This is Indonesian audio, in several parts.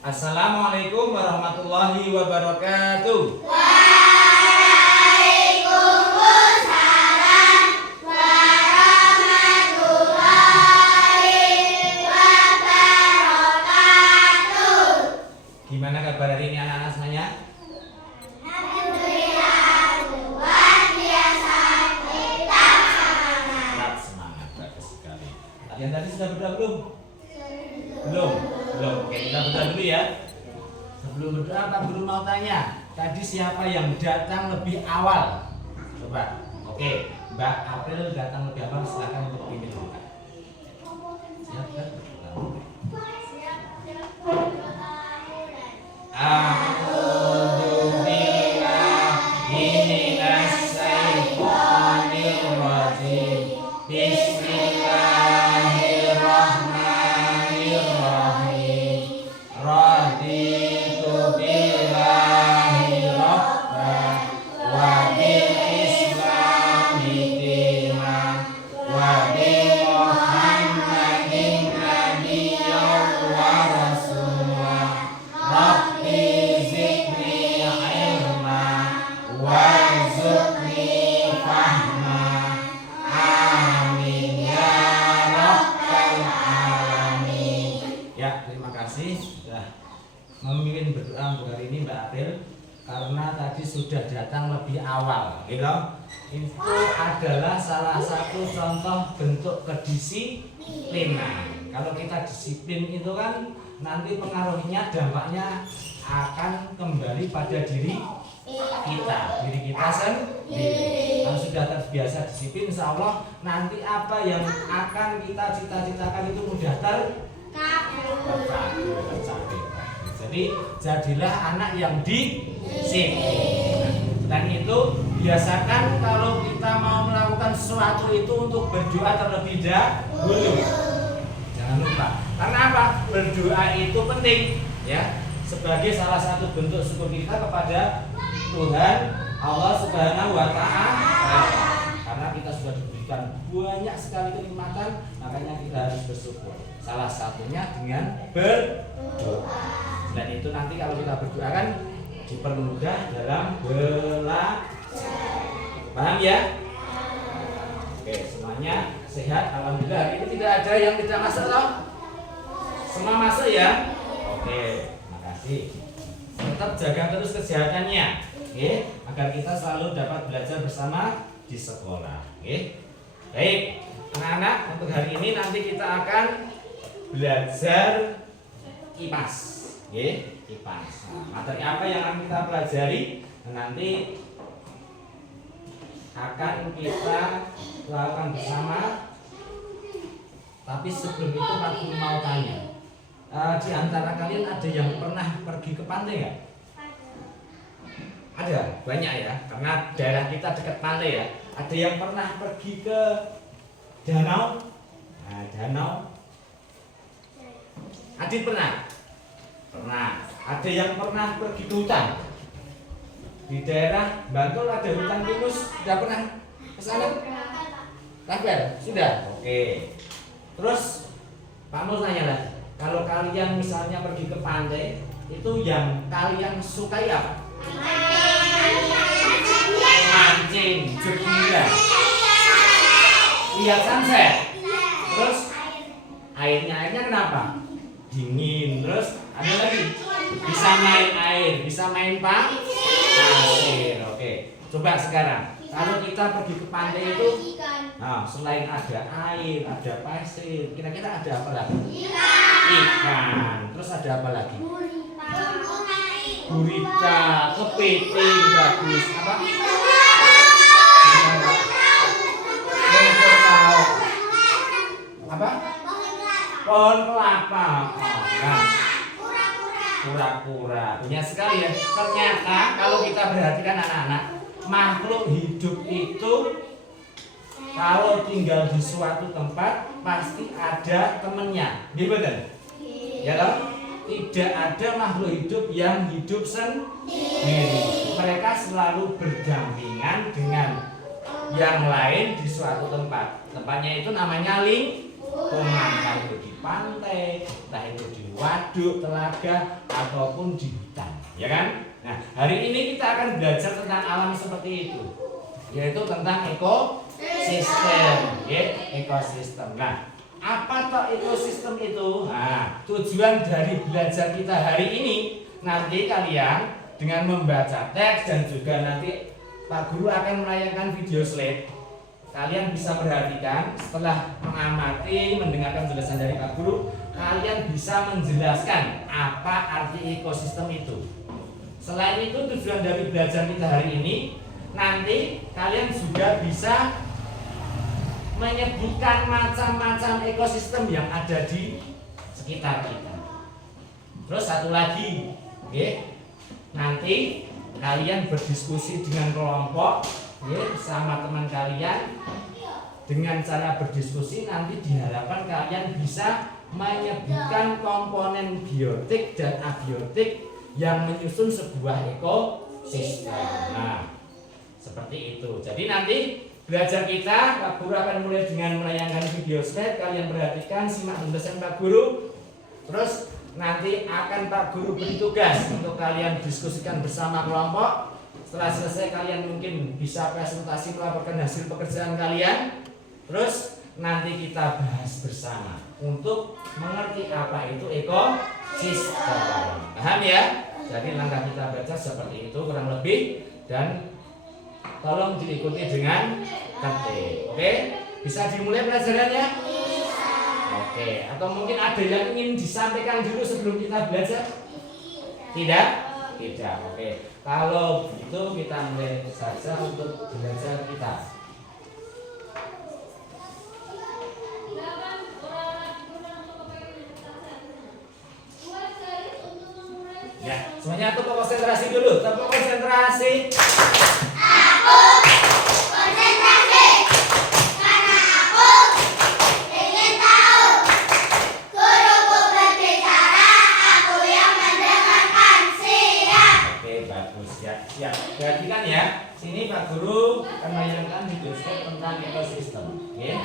Assalamualaikum warahmatullahi wabarakatuh. Waalaikumsalam warahmatullahi wabarakatuh. Gimana kabar hari ini anak-anak semuanya? Alhamdulillah, luar biasa, tetap semangat. Tetap semangat, bagus sekali. Kalian tadi sudah berdoa belum? Belum. Oke, kita berdoa dulu ya. Sebelum berdoa, Pak Guru mau tanya, tadi siapa yang datang lebih awal? Coba. Oke, Mbak April datang lebih awal, silakan untuk pimpin kita. Siap kan? A'udzu billahi minas syaitonir rajim. Bismillahirrahmanirrahim. Raditu billahi rabban wa bil islami dinan wa bi Muhammadin nabiyyan wa rasulah. Rabbi zidni ilma warzuqni fahma. Amin ya rabbal alamin. Ya, terima kasih sudah memimpin berdoa untuk hari ini Mbak April, karena tadi sudah datang lebih awal, gitu. Itu adalah salah satu contoh bentuk kedisiplinan. Kalau kita disiplin itu kan nanti pengaruhnya, dampaknya akan kembali pada diri kita sendiri. Kalau sudah terbiasa disiplin, insya Allah nanti apa yang akan kita cita-citakan itu mudah tercapai. Jadi jadilah anak yang disiplin. Dan itu biasakan kalau kita mau melakukan sesuatu itu untuk berdoa terlebih dahulu. Jangan lupa. Karena apa? Berdoa itu penting, ya, sebagai salah satu bentuk syukur kita kepada Tuhan Allah Subhanahu wa Ta'ala. Karena kita sudah diberikan banyak sekali kenikmatan, makanya kita harus bersyukur. Salah satunya dengan berdoa. Dan itu nanti kalau kita berdoa kan dipermudah dalam belajar. Paham ya? Oke, semuanya sehat, alhamdulillah. Hari ini tidak ada yang tidak masuk loh. Semua masuk ya? Oke, makasih. Tetap jaga terus kesehatannya, oke? Agar kita selalu dapat belajar bersama di sekolah, oke? Baik, anak-anak, untuk hari ini nanti kita akan belajar IPAS, oke? IPAS. Nah, materi apa yang akan kita pelajari nanti akan kita lakukan bersama. Tapi sebelum itu aku mau tanya, di antara kalian ada yang pernah pergi ke pantai nggak? Ada, banyak ya, karena daerah kita dekat pantai ya. Ada yang pernah pergi ke danau? Nah, danau. Adit pernah? Pernah. Ada yang pernah pergi ke hutan? Di daerah Bantul ada hutan pinus, sudah pernah ke sana? Kabel? Sudah? Oke. Terus Pak Mus nanya lagi, kalau kalian misalnya pergi ke pantai, itu yang kalian sukai apa? Mancing, gila, lihat sunset. Terus airnya kenapa? Dingin. Terus ada lagi, bisa main air, bisa main pasir. Oke, coba sekarang kalau kita pergi ke pantai itu, nah, selain ada air, ada pasir, kira-kira ada apa lagi? Ikan. Terus ada apa lagi? Gurita, kepiting, bagus. Apa? Apa? Pohon kelapa. Nah, kura-kura. Banyak sekali ya. Ternyata kalau kita perhatikan anak-anak, makhluk hidup itu kalau tinggal di suatu tempat pasti ada temennya, betul? Ya kan? Tidak ada makhluk hidup yang hidup sendiri. Mereka selalu berdampingan dengan yang lain di suatu tempat. Tempatnya itu namanya lingkungan, kalau begitu. pantai, entah itu di waduk, telaga, ataupun di hutan, ya kan? Nah, hari ini kita akan belajar tentang alam seperti itu, yaitu tentang ekosistem, ya, ekosistem. Nah, apa toh ekosistem itu? Nah, tujuan dari belajar kita hari ini, nanti kalian dengan membaca teks dan juga nanti Pak Guru akan melayangkan video slide. Kalian bisa perhatikan setelah mengamati, mendengarkan penjelasan dari Pak Guru, kalian bisa menjelaskan apa arti ekosistem itu. Selain itu, tujuan dari belajar kita hari ini, nanti kalian juga bisa menyebutkan macam-macam ekosistem yang ada di sekitar kita. Terus satu lagi, nanti kalian berdiskusi dengan kelompok, sama teman kalian. Dengan cara berdiskusi nanti diharapkan kalian bisa menyebutkan komponen biotik dan abiotik yang menyusun sebuah ekosistem. Nah, seperti itu. Jadi nanti belajar kita, Pak Guru akan mulai dengan melayangkan video slide. Kalian perhatikan, simak penjelasan Pak Guru. Terus nanti akan Pak Guru beri tugas untuk kalian diskusikan bersama kelompok. Setelah selesai kalian mungkin bisa presentasi melaporkan hasil pekerjaan kalian. Terus nanti kita bahas bersama untuk mengerti apa itu ekosistem. Paham ya? Jadi langkah kita baca seperti itu kurang lebih, dan tolong diikuti dengan tertib. Oke? Bisa dimulai pelajarannya? Bisa. Oke, atau mungkin ada yang ingin disampaikan dulu sebelum kita belajar? Tidak? Tidak. Oke. Kalau begitu kita mulai saja untuk belajar kita. Ya, semuanya tepuk konsentrasi dulu. Tepuk konsentrasi. Aku konsentrasi karena aku ingin tahu. Guruku berbicara, aku yang mendengarkan. Siap. Oke, bagus. Siap. Perhatikan ya. Sini Pak Guru akan melayangkan video slide tentang ekosistem. Oke.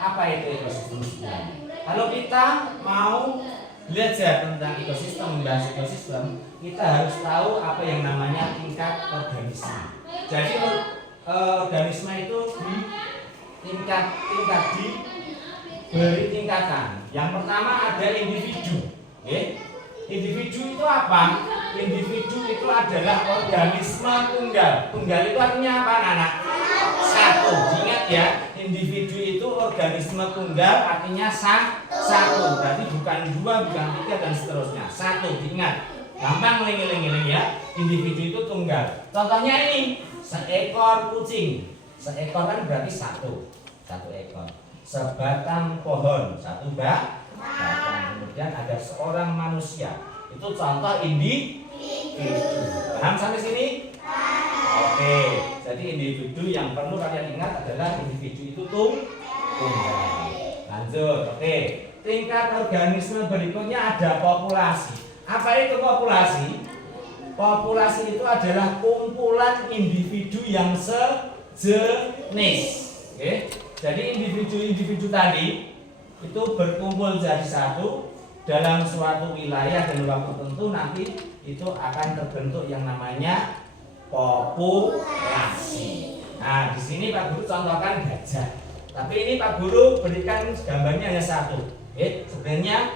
Apa itu ekosistem sebenarnya? Kalau kita mau belajar tentang ekosistem, membahas ekosistem, kita harus tahu apa yang namanya tingkat organisme. Jadi organisme itu diberi tingkatan. Yang pertama ada individu. Individu itu apa? Individu itu adalah organisme tunggal. Tunggal itu artinya apa, anak? Satu. Ingat ya, individu itu organisme tunggal artinya satu. Berarti bukan dua, bukan tiga dan seterusnya. Satu. Diingat. Gampang ngeling-ngeling ya. Individu itu tunggal. Contohnya ini, seekor kucing. Seekor kan berarti satu. Satu ekor. Sebatang pohon. Satu batang. Kemudian ada seorang manusia. Itu contoh individu. Paham sampai sini? Oke. Jadi individu yang perlu kalian ingat adalah individu itu tunggal. Lanjut. Oke. Tingkat organisme berikutnya ada populasi. Apa itu populasi? Populasi itu adalah kumpulan individu yang sejenis. Oke. Jadi individu-individu tadi itu berkumpul jadi satu dalam suatu wilayah dan waktu tertentu, nanti itu akan terbentuk yang namanya populasi. Nah, di sini Pak Guru contohkan gajah. Tapi ini Pak Guru berikan gambarnya hanya satu. Sebenarnya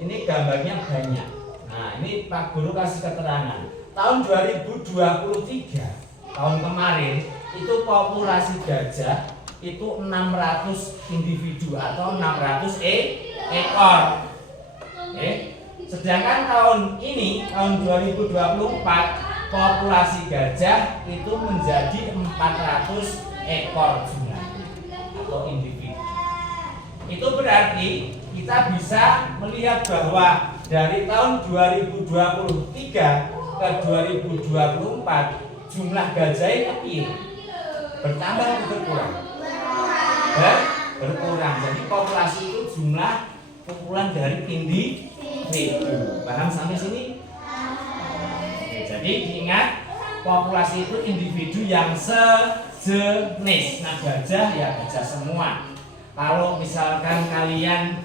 ini gambarnya banyak. Nah, ini Pak Guru kasih keterangan. Tahun 2023, tahun kemarin, itu populasi gajah itu 600 individu atau 600 ekor. Sedangkan tahun ini, tahun 2024, populasi gajah itu menjadi 400 ekor jumlahnya atau individu. Itu berarti kita bisa melihat bahwa dari tahun 2023 ke 2024 jumlah gajah itu bertambah atau berkurang? Berkurang. Jadi populasi itu jumlah kumpulan dari individu. Paham sampai sini? Oke, jadi diingat populasi itu individu yang sejenis. Nah, gajah ya gajah semua. Kalau misalkan kalian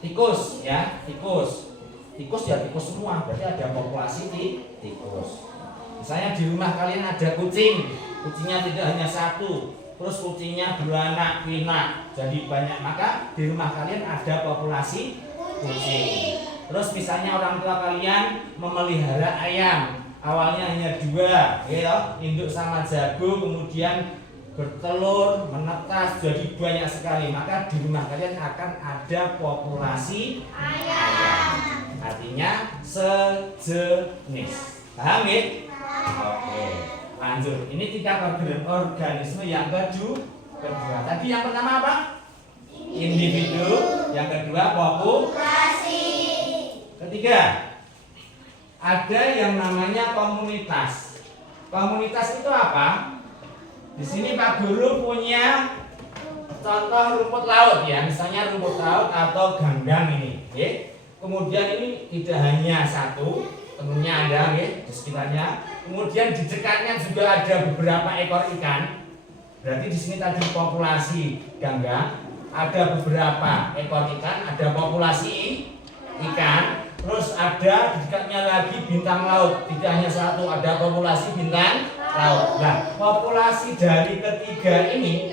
tikus ya, tikus ya tikus semua, berarti ada populasi tikus. Misalnya di rumah kalian ada kucing, kucingnya tidak hanya satu, terus kucingnya beranak pinak jadi banyak, maka di rumah kalian ada populasi kucing. Terus misalnya orang tua kalian memelihara ayam, awalnya hanya 2, ya, induk sama jago, kemudian bertelur, menetas jadi banyak sekali, maka di rumah kalian akan ada populasi ayam. Artinya sejenis. Paham ya? Oke. Lanjut. Ini tingkat organisme yang kedua. Tadi yang pertama apa? Individu. Yang kedua populasi. Ketiga, ada yang namanya komunitas. Komunitas itu apa? Di sini Pak Guru punya contoh rumput laut ya, misalnya rumput laut atau ganggang ini, ya. Kemudian ini tidak hanya satu, tentunya ada ya, di sekitarnya. Kemudian di dekatnya juga ada beberapa ekor ikan. Berarti di sini tadi populasi ganggang, ada beberapa ekor ikan, ada populasi ikan. Terus ada di dekatnya lagi bintang laut, tidak hanya satu, ada populasi bintang laut. Nah, populasi dari ketiga ini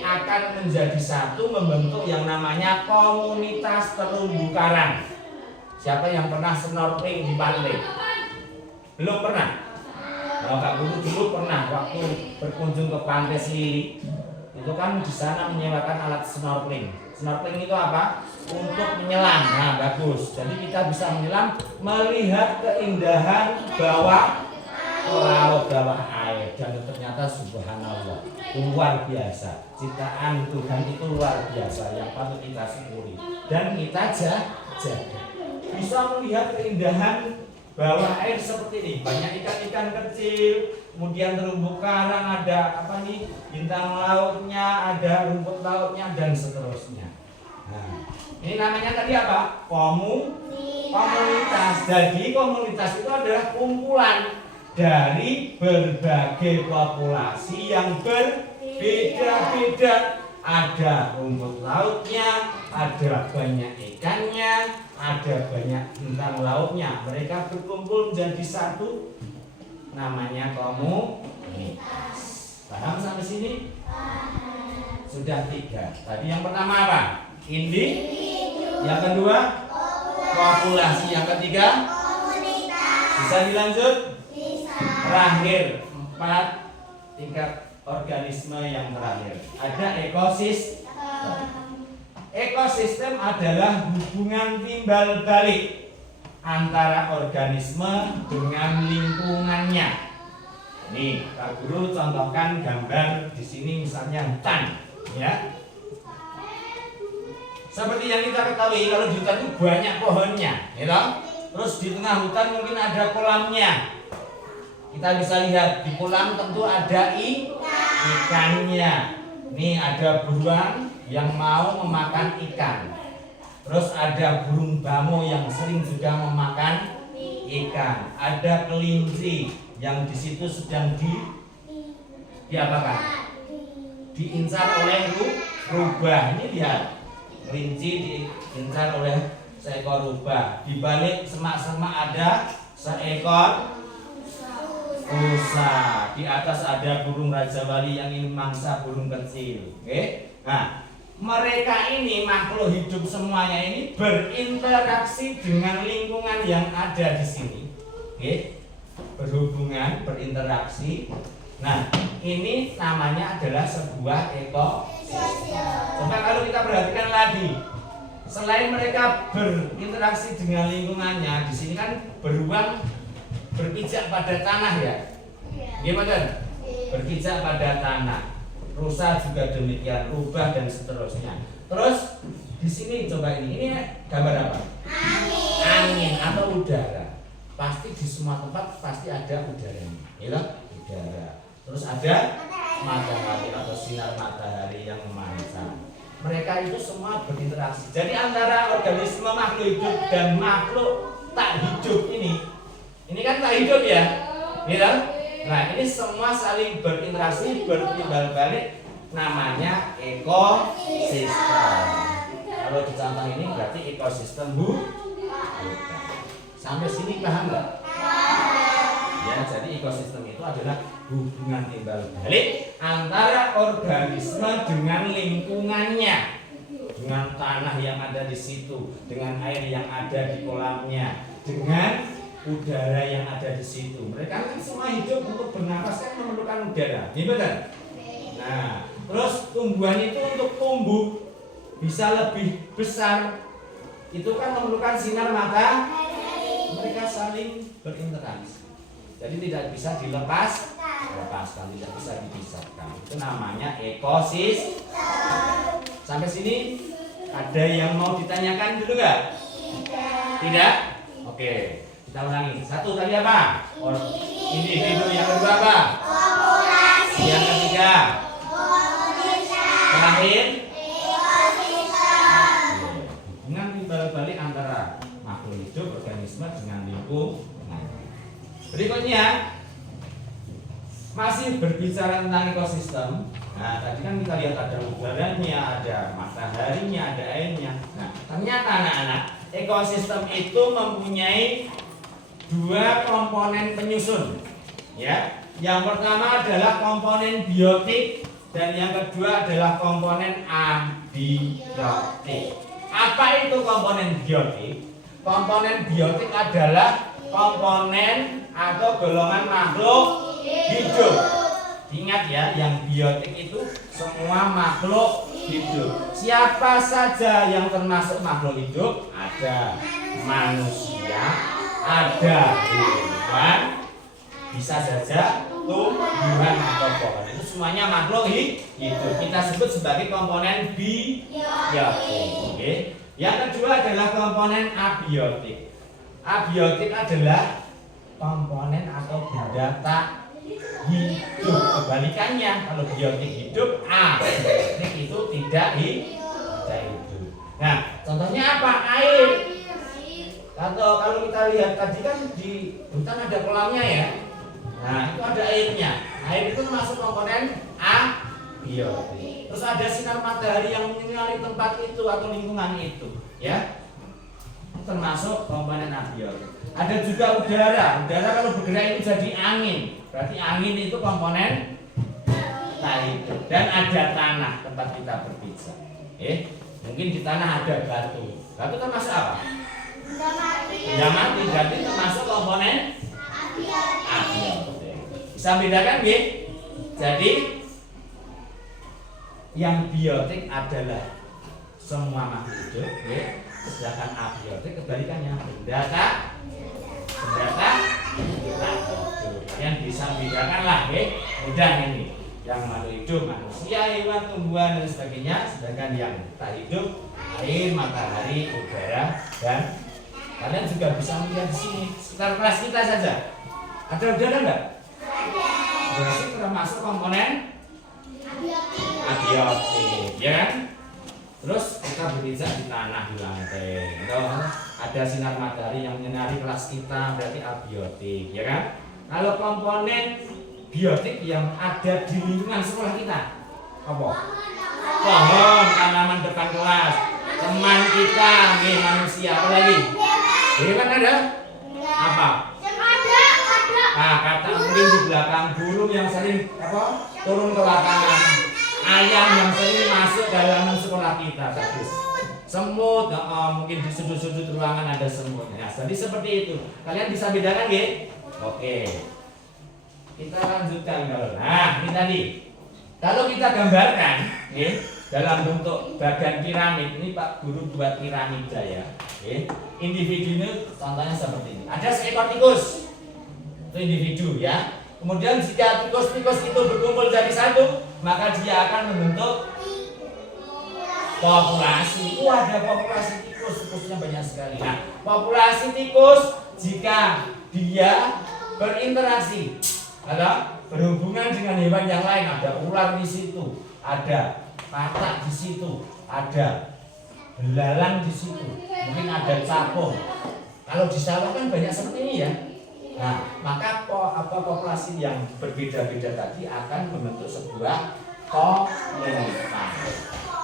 akan menjadi satu, membentuk yang namanya komunitas terumbu karang. Siapa yang pernah snorkeling di pantai? Belum pernah? Kalau Kak Guru dulu pernah waktu berkunjung ke Pantai Sili. Itu kan di sana menyewakan alat snorkeling. Snorkeling itu apa? Untuk menyelam. Nah, bagus. Jadi kita bisa menyelam, melihat keindahan bawah laut, bawah air, dan ternyata subhanallah luar biasa. Ciptaan Tuhan itu luar biasa yang patut kita syukuri dan kita jaga. Bisa melihat keindahan bawah air seperti ini, banyak ikan-ikan kecil, kemudian terumbu karang, ada apa nih, bintang lautnya, ada rumput lautnya dan seterusnya. Nah, ini namanya tadi apa? Komunitas. Jadi komunitas itu adalah kumpulan dari berbagai populasi yang berbeda-beda. Ada rumput lautnya, ada banyak ikannya, ada banyak bintang lautnya. Mereka berkumpul menjadi satu, namanya komunitas. Paham sampai sini? Sudah 3. Tadi yang pertama apa? Individu. Yang kedua populasi. Yang ketiga komunitas. Bisa dilanjut? Terakhir 4 tingkat organisme yang terakhir. Ada ekosistem. Ekosistem adalah hubungan timbal balik antara organisme dengan lingkungannya. Nih, Pak Guru contohkan gambar di sini misalnya hutan, ya. Seperti yang kita ketahui, kalau di hutan itu banyak pohonnya, ya. Terus di tengah hutan mungkin ada kolamnya. Kita bisa lihat di kolam tentu ada ikannya. Nih ada beruang yang mau memakan ikan. Terus ada burung bamo yang sering juga memakan ikan. Ada kelinci yang di situ sedang diapakan? Diincar oleh rubah. Ini lihat, kelinci diincar oleh seekor rubah. Di balik semak-semak ada seekor rusa. Di atas ada burung raja wali yang ini mangsa burung kecil. Oke? Nah, mereka ini makhluk hidup semuanya ini berinteraksi dengan lingkungan yang ada di sini. Oke? Berhubungan, berinteraksi. Nah, ini namanya adalah sebuah ekosistem. Coba kalau kita perhatikan lagi, selain mereka berinteraksi dengan lingkungannya, di sini kan beruang berpijak pada tanah ya. Gimana? Berpijak pada tanah. Rusa juga demikian, rubah dan seterusnya. Terus di sini coba ini gambar apa? Angin atau udara. Pasti di semua tempat pasti ada udaranya. Ya, udara. Terus ada matahari atau sinar matahari yang memancar. Mereka itu semua berinteraksi. Jadi antara organisme makhluk hidup dan makhluk tak hidup ini kan tak hidup ya, gitu? Nah ini semua saling berinteraksi, bertimbal balik, namanya ekosistem. Kalau di contoh ini berarti ekosistem hutan. Sampai sini paham nggak? Ya, jadi ekosistem itu adalah hubungan timbal balik antara organisme dengan lingkungannya, dengan tanah yang ada di situ, dengan air yang ada di kolamnya, dengan udara yang ada di situ. Mereka kan semua hidup untuk bernapas kan memerlukan udara, benar? Nah, terus tumbuhan itu untuk tumbuh bisa lebih besar itu kan memerlukan sinar matahari. Mereka saling berinteraksi. Jadi tidak bisa lepaskan, tidak bisa dipisahkan. Itu namanya ekosistem. Sampai sini ada yang mau ditanyakan dulu nggak? Tidak? Oke, kita ulangi. Satu tadi apa? Individu. Yang kedua apa? Populasi. Yang ketiga? Terakhir? Ekosistem. Hubungan timbal balik antara makhluk hidup, organisme dengan lingkungan. Berikutnya masih berbicara tentang ekosistem. Nah, tadi kan kita lihat ada udaranya, ada mataharinya, ada airnya. Nah, ternyata anak-anak, ekosistem itu mempunyai dua komponen penyusun. Ya, yang pertama adalah komponen biotik dan yang kedua adalah komponen abiotik. Apa itu komponen biotik? Komponen biotik adalah komponen atau golongan makhluk hidup. Ingat ya, yang biotik itu semua makhluk hidup. Siapa saja yang termasuk makhluk hidup? Ada manusia, ada hewan, bisa saja tumbuhan atau pohon. Itu semuanya makhluk hidup. Kita sebut sebagai komponen biotik. Oke. Yang kedua adalah komponen abiotik. Abiotik adalah komponen atau benda tak hidup. Kebalikannya, kalau biotik hidup, abiotik itu tidak hidup. Nah, contohnya apa? Air. Kalau kita lihat tadi kan di hutan ada kolamnya ya. Nah, itu ada airnya. Air itu masuk komponen abiotik. Terus ada sinar matahari yang menyinari tempat itu atau lingkungan itu, ya. Termasuk komponen abiotik. Ada juga udara. Udara kalau bergerak itu jadi angin. Berarti angin itu komponen hidup. Dan ada tanah tempat kita berpijak. Mungkin di tanah ada batu. Batu termasuk apa? Benda mati. Berarti termasuk komponen abiotik. Bisa bedakan, nggih? Jadi yang biotik adalah semua makhluk hidup, sedangkan abiotik kebalikannya benda tak hidup. Kalian bisa bedakan lah, mudah ini. Yang makhluk hidup, manusia, hewan, tumbuhan dan sebagainya, sedangkan yang tak hidup, air, matahari, udara, dan kalian juga bisa melihat di sini sekitar kelas kita saja. Ada udara enggak? Berarti termasuk komponen abiotik, ya kan? Terus kita berpijak di tanah, di lantai. Ada sinar matahari yang menyinari kelas kita, berarti abiotik, ya kan? Kalau komponen biotik yang ada di lingkungan sekolah kita, apa? Pohon, tanaman depan kelas, teman kita, manusia, apa lagi? Hewan ada? Apa? Kata mungkin di belakang, burung yang sering turun ke lapangan, ayam yang sering masuk dalam sekolah kita, semut, mungkin di sudut-sudut ruangan ada semutnya. Jadi seperti itu. Kalian bisa bedakan, nggih? Oke. Kita lanjutkan kalau. Nah, ini tadi. Kalau kita gambarkan, dalam bentuk bagan piramid, ini Pak Guru buat piramida ya. Individunya contohnya seperti ini. Ada seekor tikus. Itu individu ya. Kemudian jika tikus-tikus itu berkumpul jadi satu, maka dia akan membentuk populasi. Ada populasi tikus, tikusnya banyak sekali. Nah, populasi tikus jika dia berinteraksi, berhubungan dengan hewan yang lain, ada ular di situ, ada katak di situ, ada belalang di situ, mungkin ada capung. Kalau di sawah kan banyak seperti ini ya. Nah, maka populasi yang berbeda-beda tadi akan membentuk sebuah komunitas.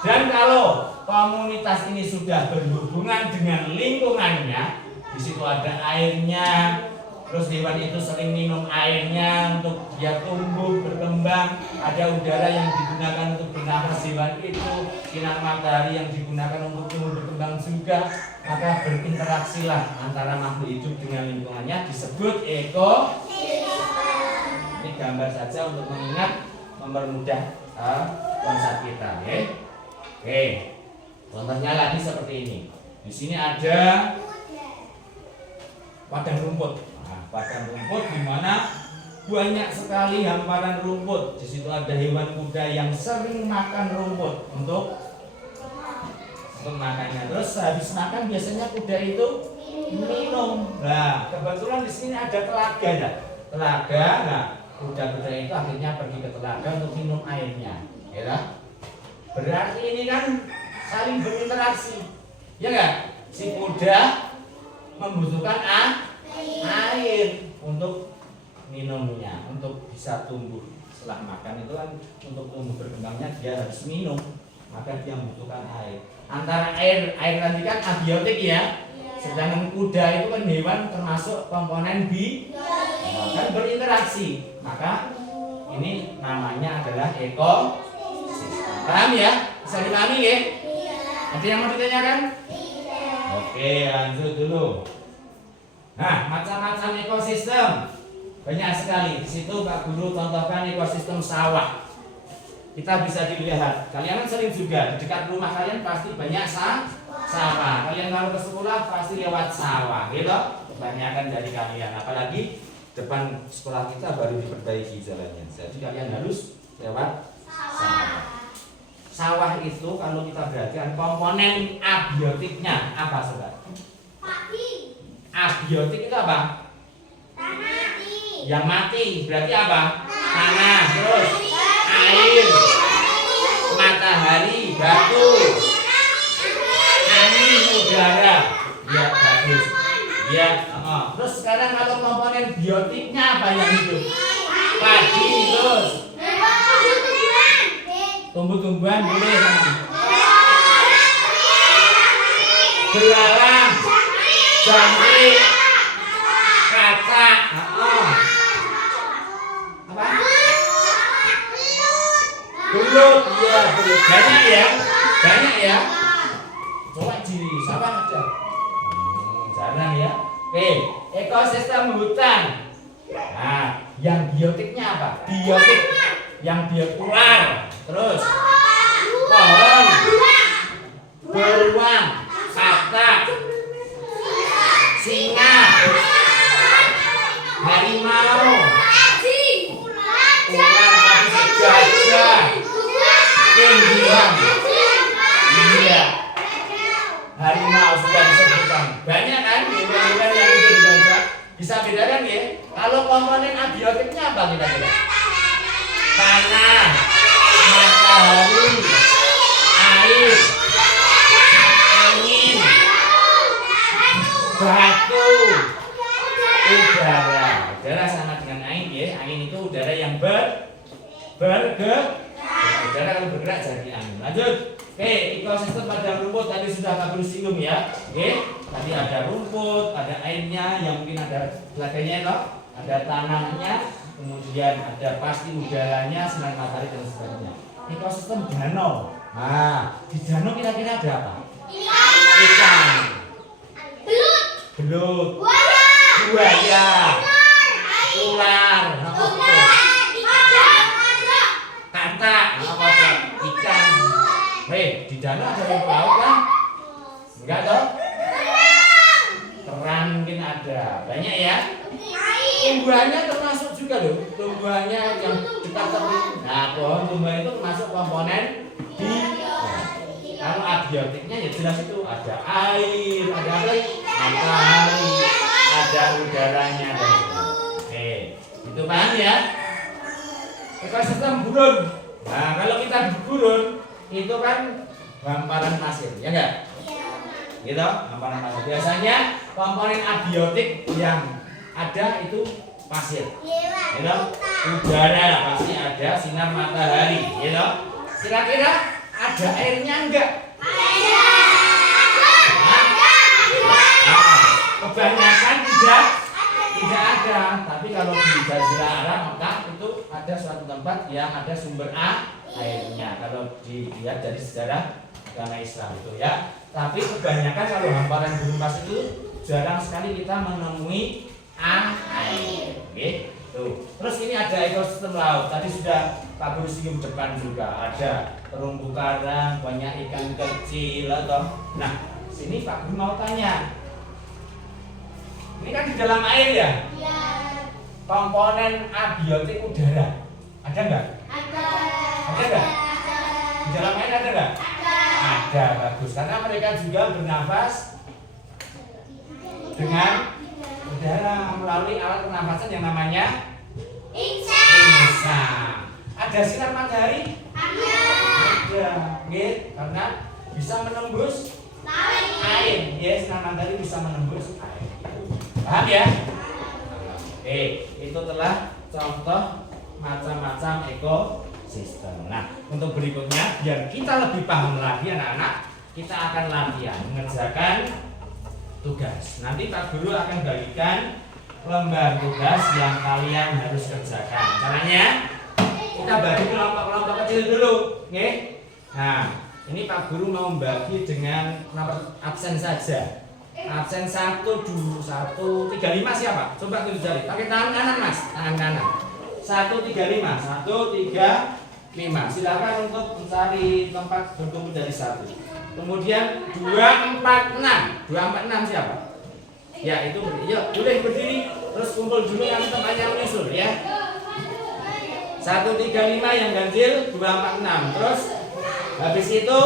Dan kalau komunitas ini sudah berhubungan dengan lingkungannya, di situ ada airnya, terus hewan itu sering minum airnya untuk dia tumbuh, berkembang, ada udara yang digunakan untuk bernafas hewan itu, sinar matahari yang digunakan untuk tumbuh berkembang juga, maka berinteraksilah antara makhluk hidup dengan lingkungannya, disebut ekosistem. Ini gambar saja untuk mengingat, mempermudah konsep kita, ya. Oke, contohnya lagi seperti ini. Di sini ada padang rumput. Nah, padang rumput di mana banyak sekali hamparan rumput. Di situ ada hewan kuda yang sering makan rumput untuk makannya. Terus habis makan biasanya kuda itu minum. Nah, kebetulan di sini ada telaga, ya. Telaga. Nah, kuda-kuda itu akhirnya pergi ke telaga untuk minum airnya, ya. Berarti ini kan saling berinteraksi, ya enggak? Si kuda membutuhkan air untuk minumnya, untuk bisa tumbuh. Setelah makan itu kan untuk tumbuh berkembangnya dia harus minum, maka dia membutuhkan air. Antara air tadi kan abiotik, ya. Sedangkan kuda itu kan hewan termasuk komponen kan berinteraksi. Maka ini namanya adalah ekosistem. Paham ya? Bisa dipahami, ya? Ada yang mau ditanyakan? Oke, lanjut dulu. Nah, macam-macam ekosistem banyak sekali. Di situ Pak Guru contohkan ekosistem sawah. Kita bisa dilihat. Kalian kan sering juga di dekat rumah kalian pasti banyak sawah. Kalian kalau ke sekolah pasti lewat sawah, gitu. Kebanyakan dari kalian, apalagi depan sekolah kita baru diperbaiki jalannya. Jadi kalian harus lewat sawah. Sawah itu kalau kita perhatikan komponen abiotiknya apa, Sobat? Abiotik itu apa? Tanah. Yang mati berarti apa? Tanah. Terus air, matahari, batu, angin, udara. Ya, bagus. Ya, terus sekarang kalau komponen biotiknya apa yang hidup? Padi, terus tumbuh-tumbuhan boleh. Belalang, jangkrik, kaca, apa? Belut, ya, belut. Banyak ya. Coba di sawah aja. Jarang ya. Oke, ekosistem hutan. Nah, yang biotiknya apa? Biotik yang ular, terus pohon, beruang, katak, singa, harimau, ular, gajah, kendiang, iya, harimau sudah disebutkan. Banyak kan hewan-hewan yang hidup di gajah. Bisa bedakan, ya? Kalau komponen abiotiknya apa kira-kira? Tanah, matahari, air, angin, batu, udara. Udara sama dengan angin, ya. Angin itu udara yang bergerak. Udara kalau bergerak jadi angin. Lanjut. Oke, ekosistem padang rumput tadi sudah Kak Guru singgung, ya. Oke, tadi ada rumput, ada airnya, yang mungkin ada belakangnya, loh. Ada tanahnya, kemudian ada pasti udaranya, sinar matahari dan sebagainya. Ekosistem danau. Nah, di danau kira-kira ada apa? Ikan, belut, buaya, ular, katak, ikan. Hei, di danau ada rumput laut kan? Enggak toh? Kerang mungkin ada. Banyak ya? Tumbuhannya termasuk juga loh. Tumbuhannya yang dekat tepi. Nah, pohon tumbuhan itu termasuk komponen kalau abiotiknya ya jelas itu ada air, ada apa? Matahari, ada udaranya dan sebagainya. Oke, itu paham ya? Ekosistem gurun. Nah, kalau kita di gurun itu kan hamparan pasir, ya enggak? Gitu, hamparan pasir. Biasanya komponen abiotik yang ada itu pasir. Gitu? Udara pasti ada, sinar matahari, gitu. Kira-kira ada airnya enggak? Kebanyakan tidak ada. Tapi kalau di Jazirah Arab Mekah itu ada suatu tempat yang ada sumber airnya. Kalau dilihat dari sejarah agama Islam itu ya. Tapi kebanyakan kalau hamparan gurun pasir itu jarang sekali kita menemui air. Oke. Tuh. Terus ini ada ekosistem laut. Tadi sudah Pak Guru singgung depan juga. Ada terumbu karang, banyak ikan kecil atau. Nah, sini Pak Guru mau tanya. Ini kan di dalam air ya? Iya. Komponen abiotik udara ada nggak? Ada. Ada nggak? Di dalam air ada nggak? Ada, bagus. Karena mereka juga bernafas dengan udara melalui alat pernafasan yang namanya insang. Ada sinar matahari? Ada. Oke, karena bisa menembus air. Ya, sinar matahari bisa menembus air. Paham ya? Oke, itu telah contoh macam-macam ekosistem. Nah, untuk berikutnya biar kita lebih paham lagi anak-anak, kita akan latihan mengerjakan tugas. Nanti Pak Guru akan bagikan lembar tugas yang kalian harus kerjakan. Caranya kita bagi kelompok-kelompok kecil dulu, oke? Nah, ini Pak Guru mau membagi dengan nomor absen saja. Absen 1, 2, 1, 3, 5 siapa? Coba tulis jari. Pakai tangan kanan Mas, tangan kanan. 1, 3, 5. 1, 3, 5. Silakan untuk mencari tempat berkumpul dari 1. Kemudian 2, 4, 6. 2, 4, 6 siapa? Ya, itu yuk, boleh berdiri. Terus kumpul dulu yang tempatnya menyusul ya. 1, 3, 5 yang ganjil, 2, 4, 6. Terus habis itu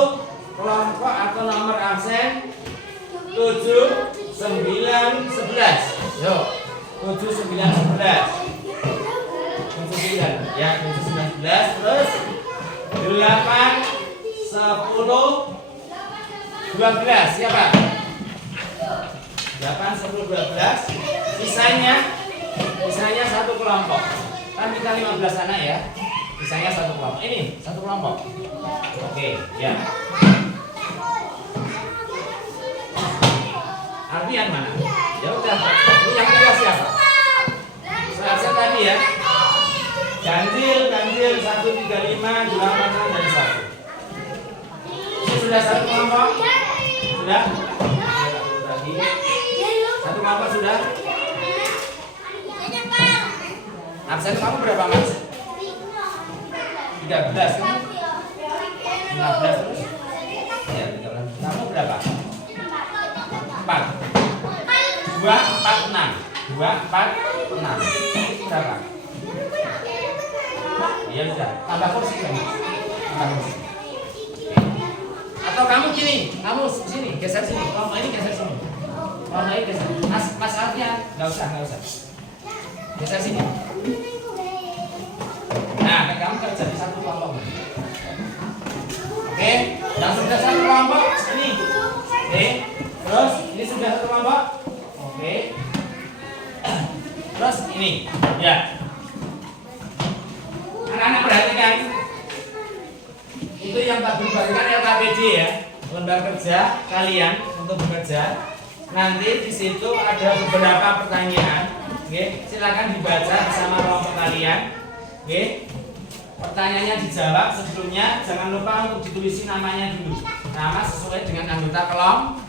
kelompok atau nomor absen 7, 9, 11. Yuk. 7, 9, 11. 9 ya, 7, 9, 11. Terus 8, 10, 12. Siapa? 8, 10, 12. Sisanya satu kelompok. Kan kita 15 anak ya. Sisanya satu kelompok. Ini satu kelompok. Oke, ya. Artian mana? Ya udah. Ini yang tiga siapa? Saya tadi ya. Ganjil 1, 3, 5, 2, 4, 6 dan 1. Ini sudah satu kelompok? Sudah? Lagi. Satu kelompok sudah? Absen kamu berapa Mas? 13 kan? 15 terus? Ya, 13. Kamu berapa? 4. 2, 4, 6. 2, 4, 6. Berapa? Iya sudah. Tambah kursi kan? Tambah kursi. Atau kamu gini, kamu sini, geser sini. Kelompok ini geser sini. Kelompok ini geser. Mas Alfian, nggak usah. Geser sini. Nah, kamu kerja di satu kelompok. Oke, yang sudah satu kelompok sini. Oke, terus ini sudah satu kelompok. Oke. Terus ini, ya. Anak-anak perhatikan. Itu yang Pak Guru bagikan LKPD ya, lembar kerja kalian untuk bekerja. Nanti di situ ada beberapa pertanyaan. Oke, silakan dibaca bersama kelompok kalian. Oke. Pertanyaannya dijawab, sebelumnya jangan lupa untuk ditulisin namanya dulu. Nama sesuai dengan anggota kelompok.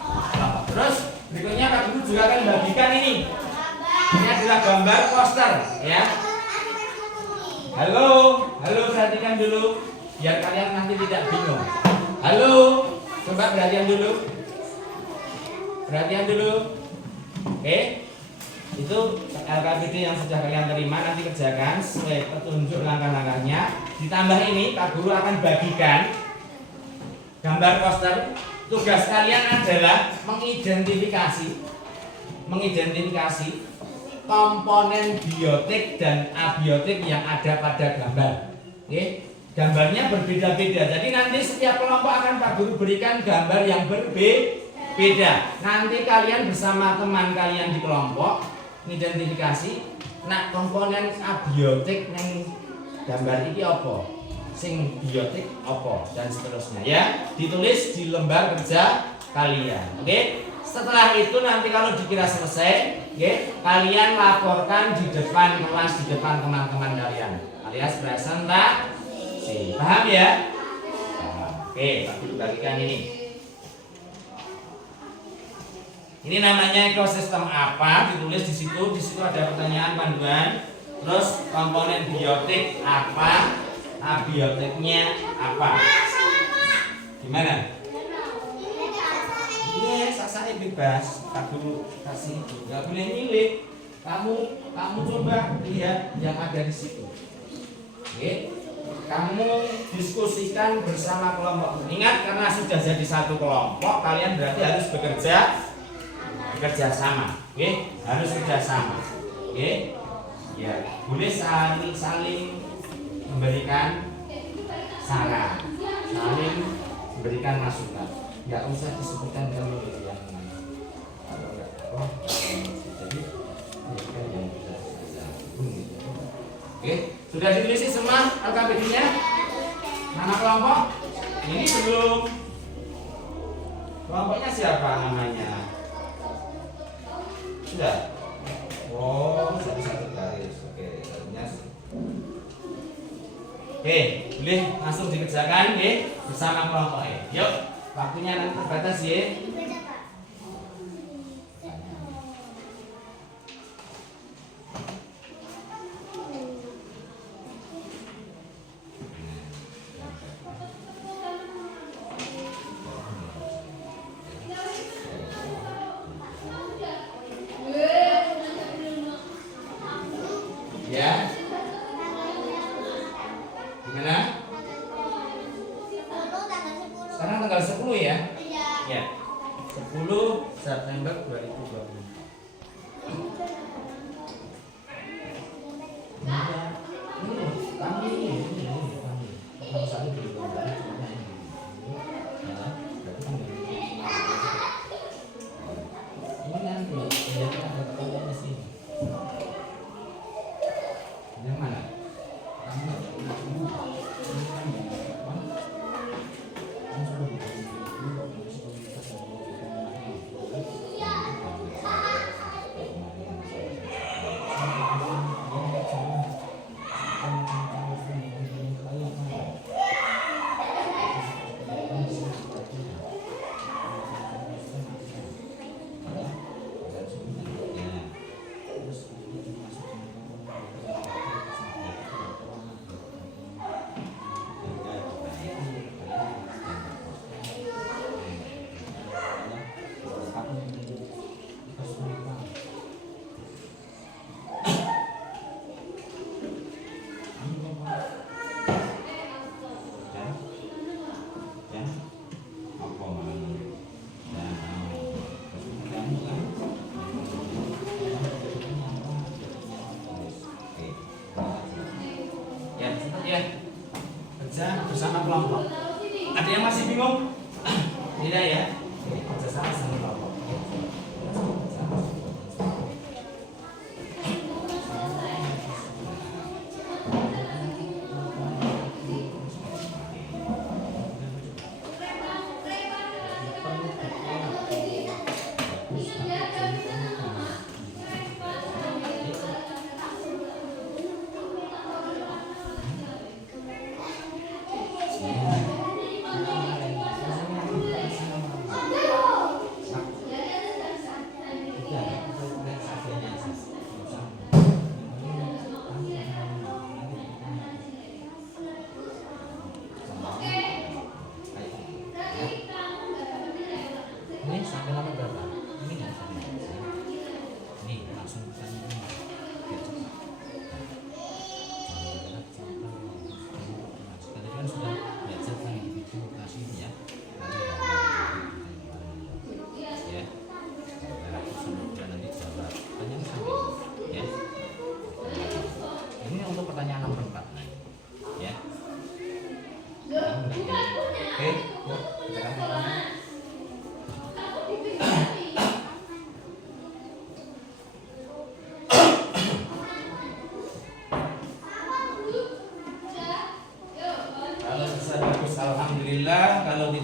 Terus berikutnya Pak Guru juga akan bagikan ini. Ini adalah gambar poster ya. Halo, perhatikan dulu biar kalian nanti tidak bingung. Halo, coba perhatian dulu. Oke. Itu LKPD yang sudah kalian terima, nanti kerjakan sesuai petunjuk langkah-langkahnya. Ditambah ini Pak Guru akan bagikan gambar poster. Tugas kalian adalah mengidentifikasi komponen biotik dan abiotik yang ada pada gambar. Oke? Gambarnya berbeda-beda. Jadi nanti setiap kelompok akan Pak Guru berikan gambar yang berbeda. Nanti kalian bersama teman kalian di kelompok mengidentifikasi, nah komponen abiotik yang gambar ini apa? sing biotik apa dan seterusnya ya. Ditulis di lembar kerja kalian. Oke. Setelah itu nanti kalau dikira selesai, kalian laporkan di depan kelas, di depan teman-teman kalian. Alias presentasi. Paham ya? Oke, tak bagikan ini. Ini namanya ekosistem apa? Ditulis di situ. Di situ ada pertanyaan panduan. Terus komponen biotik apa? Abiotiknya apa? Gimana? Iya, saya bebas. Aku kasih, nggak boleh milih. Kamu coba lihat yang ada di situ. Oke. Kamu diskusikan bersama kelompok. Ingat, karena sudah jadi satu kelompok, kalian berarti harus bekerja sama. Oke, harus bekerja sama. Oke, ya, boleh saling memberikan saran, saling memberikan masukan. Nggak usah disebutkan kamu yang mana. Kalau nggak, jadi yang bisa. Oke, sudah ditulis semua LKPD-nya? Nama kelompok? Ini belum. Kelompoknya siapa namanya? Sudah. Oh, satu garis. Oke, satunya. Oke, boleh langsung dikerjakan bersama kelompoknya. Yuk, waktunya nanti terbatas ya. Ya. Gimana? Sekarang tanggal 10 ya? Iya. Ya.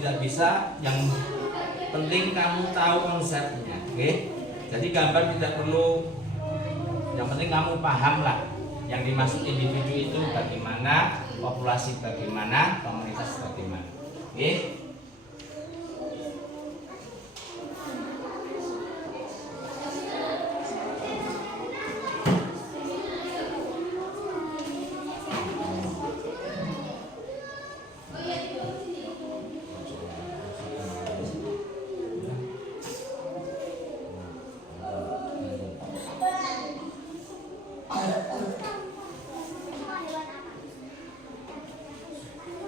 tidak bisa, yang penting kamu tahu konsepnya, oke? Jadi gambar tidak perlu, yang penting kamu paham lah yang dimaksud individu itu bagaimana, populasi bagaimana, komunitas bagaimana, oke?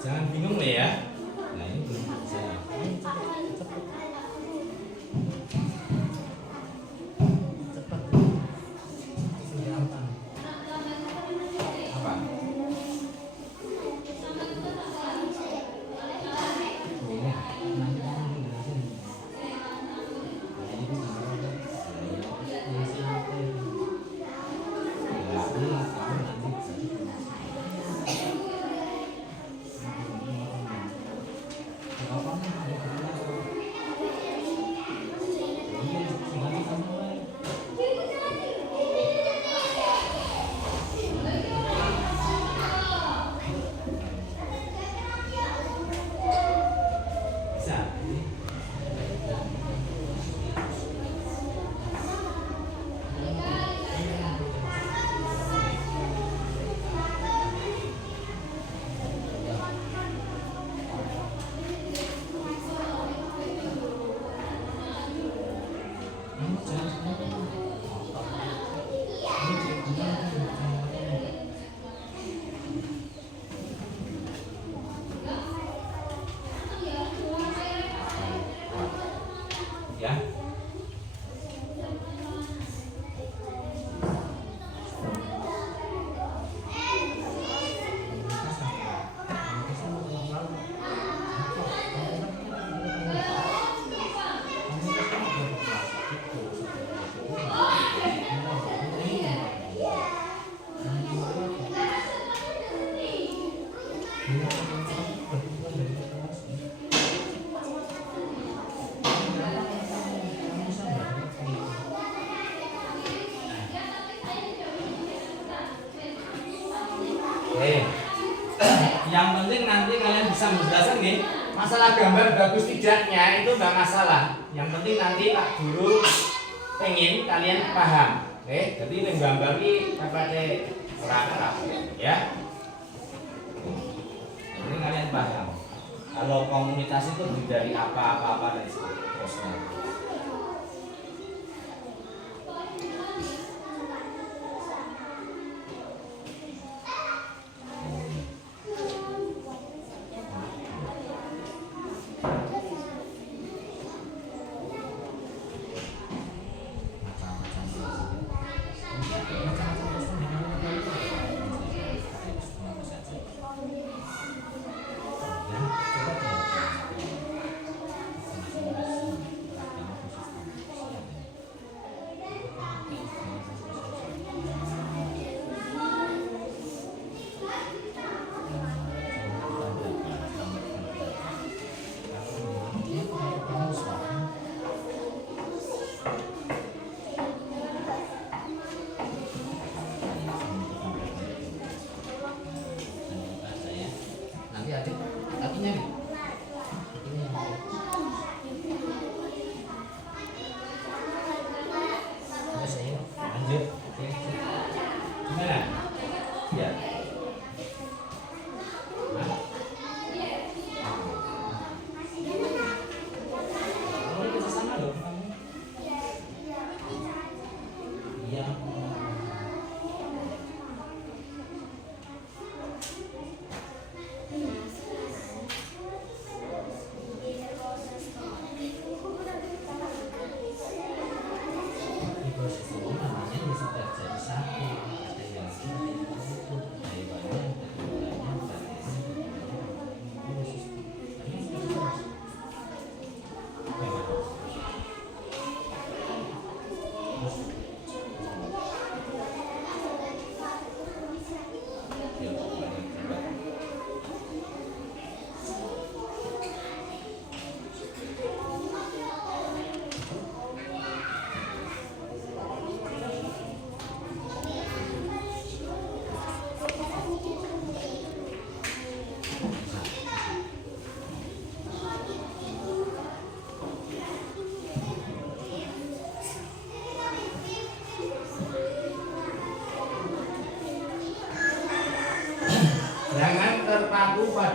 Jangan bingung loh ya. Nah ini belum bisa. Apa? Bisa. Ya. Oke. Yang penting nanti kalian bisa menjelaskan nih, masalah gambar bagus tidaknya itu nggak masalah. Yang penting nanti Pak Guru pengen kalian paham. Oke, jadi menggambar ini pakai orang-orang ya. Yang penting kalian paham. Kalau komunitas itu dari apa-apa dan seterusnya. Kakinya nih. Lanjut. Gimana? Ya. Kamu bisa sama dong kamu. Iya.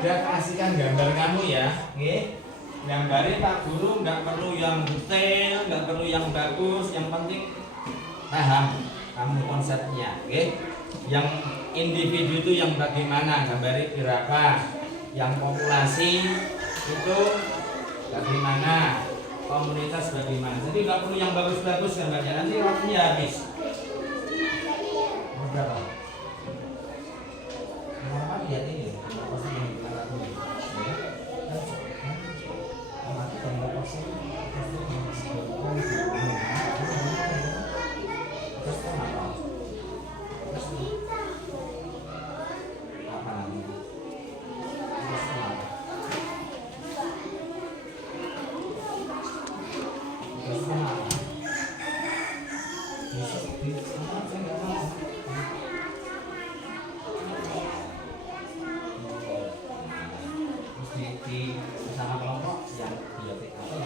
ada kasihkan gambar kamu ya, oke? Gambarnya Pak Guru nggak perlu yang detail, nggak perlu yang bagus, yang penting paham kamu konsepnya, oke? Yang individu itu yang bagaimana, gambarnya berapa, yang populasi itu bagaimana, komunitas bagaimana. Jadi nggak perlu yang bagus-bagus gambarnya, nanti waktunya habis. Berapa? Normal lihat ini. Sama kelompok yang biotik apa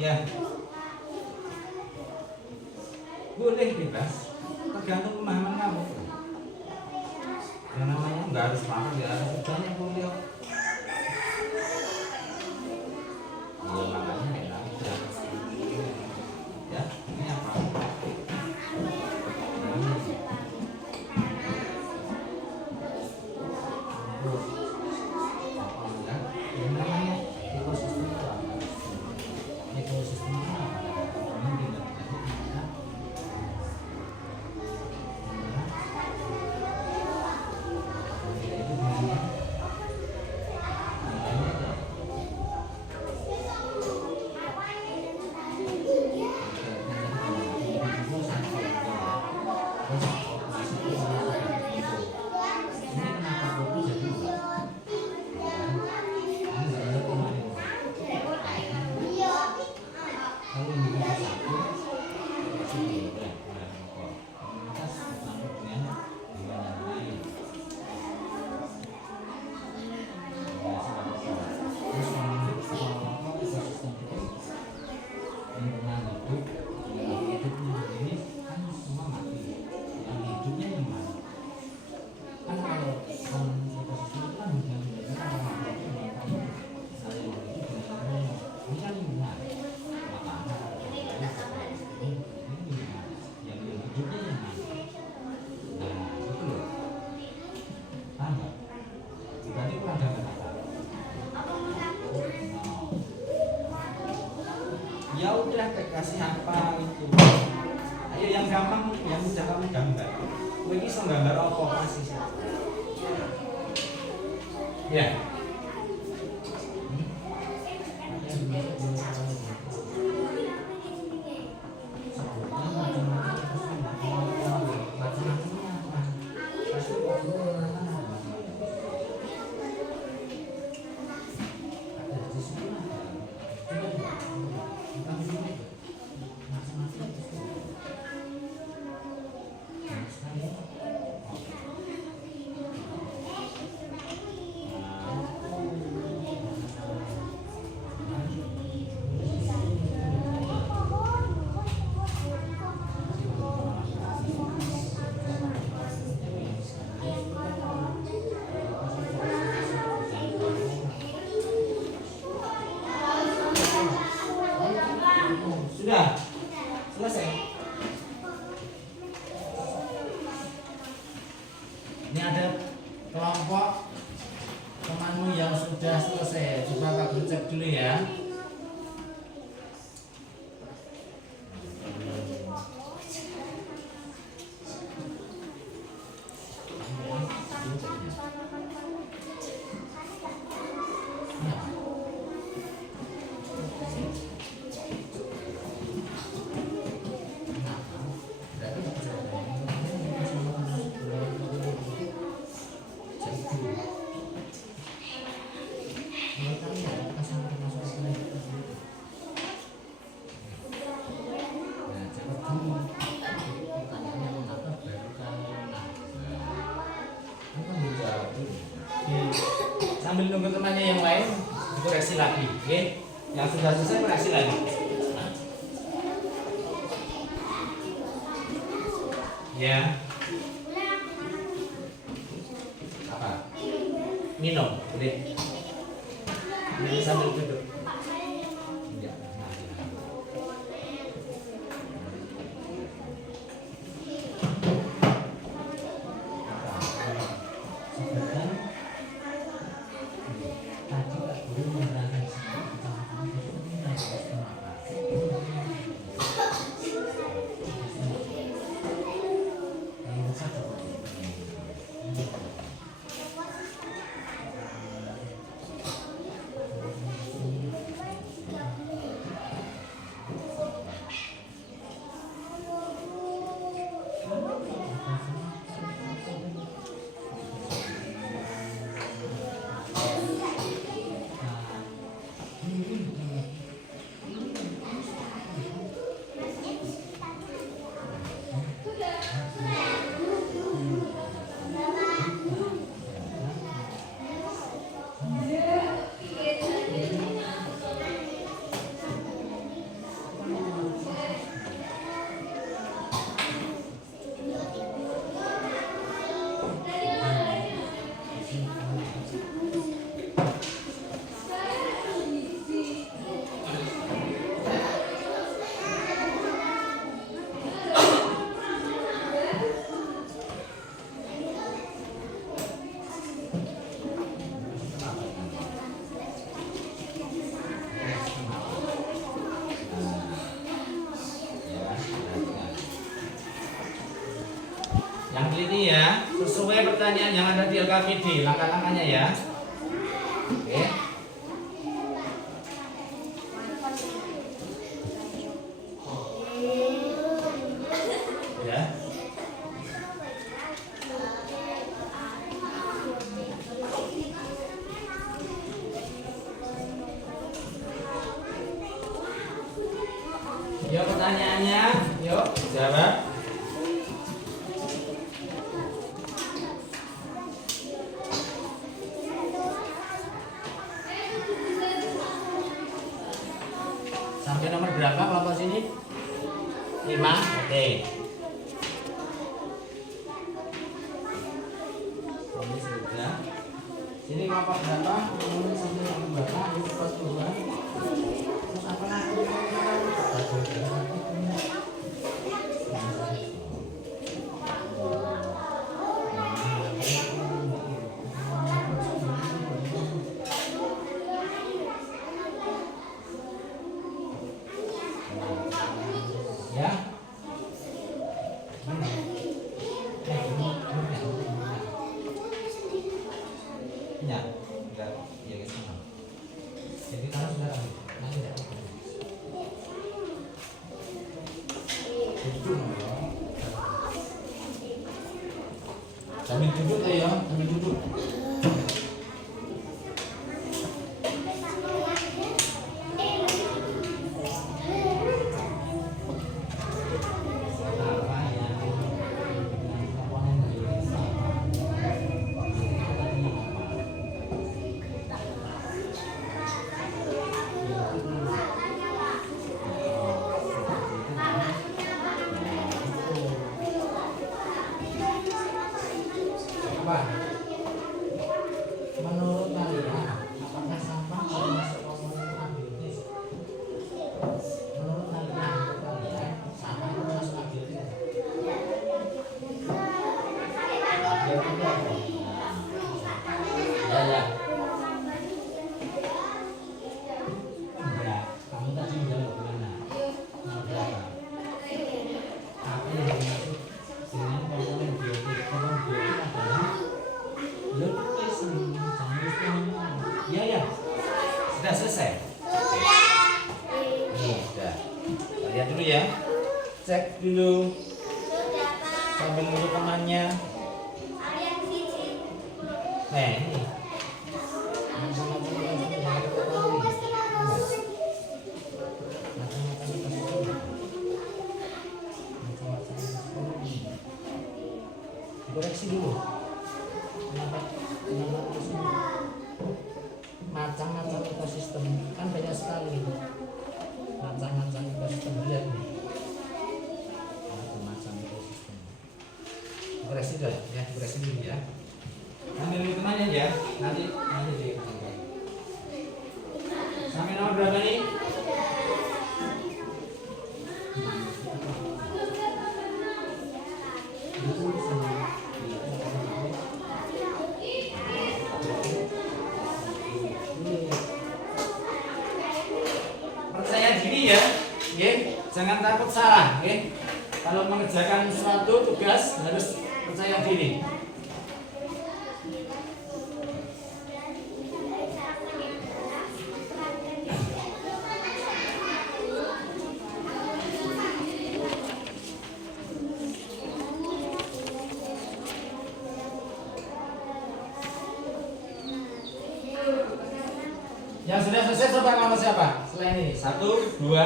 ya boleh bebas tergantung pemahaman kamu. Yang namanya nggak harus paham ya, kerjanya boleh. Ya makanya ya ya ini apa? Ya udah kasih apa itu. Ayo yang gampang, yang mudah kamu gambar. Kowe iki iso gambar apa pasti. Ya. Sudah selesai. Ini ada kelompok temanmu yang sudah selesai. Coba Kak cek dulu ya. Sambil nunggu temannya yang lain dikoreksi lagi, oke? Yang sudah selesai koreksi lagi. Ya. Apa? Minum, boleh. Minum sambil duduk. Ya, yang teliti ya, sesuai pertanyaan yang ada di LKPD, langkah-langkahnya ya. Oke. Ya. Yuk pertanyaannya, yuk jawab. Sampai nomor berapa kelompok sini? 5, oke. Ini sudah. Sini kelompok berapa? Ini sampai nomor berapa? Ini kelas 2. Terus apa lagi? Ya. Ya, enggak, ya ke sana. Jadi kalau sudah nanti tidak apa-apa. Sambil duduk ya, sambil duduk. Apa? Menurut kalian, apakah sampah termasuk komponen abiotis? Menurut kalian, sampah termasuk abiotis? Ya, ya. Ya, kamu tadi menjawab gimana? Nomor berapa? Apa yang dimaksud dengan komponen biotik? Komponen biotik adalah ya ya, sudah selesai. Ini sudah. Lihat dulu ya, cek dulu sambil nunggu temannya. Nah ini. Koreksi dulu. Kenapa terus macam-macam ekosistem kan banyak sekali macam-macam ekosistem, lihat nih ada macam ekosistem sudah ya, beresin dulu ya. Ambil temannya ya, nanti deh. Sampai nomor berapa nih? Percaya diri ya, jangan takut salah, Kalau mengerjakan suatu tugas harus percaya diri. Yang sudah selesai coba kelompok siapa? Selain ini, 1, 2,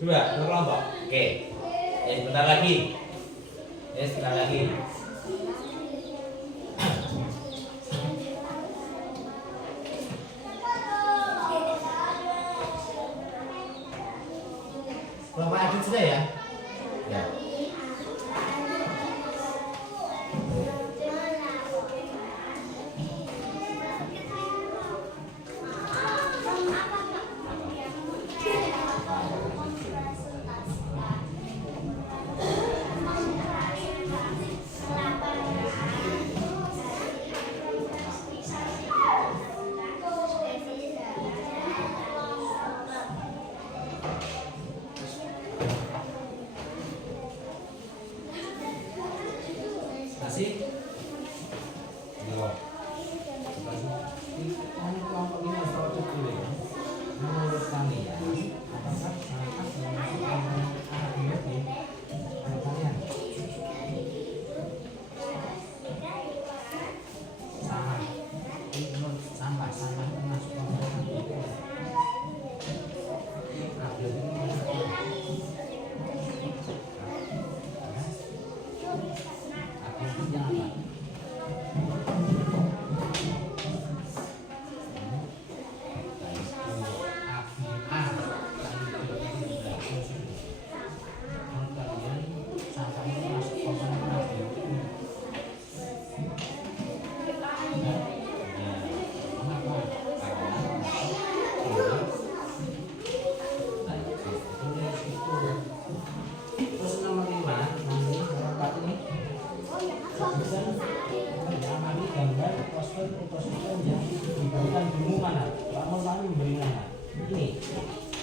2 kelompok. Oke. Sebentar lagi. Sebentar lagi. Kelompok Adit sudah ya? Ya. Masih? Belum. Ini kelompok ini harus cocok dulu ya. Menurut kalian, apakah salah kalian? Sama. Sama termasuk kelompok itu.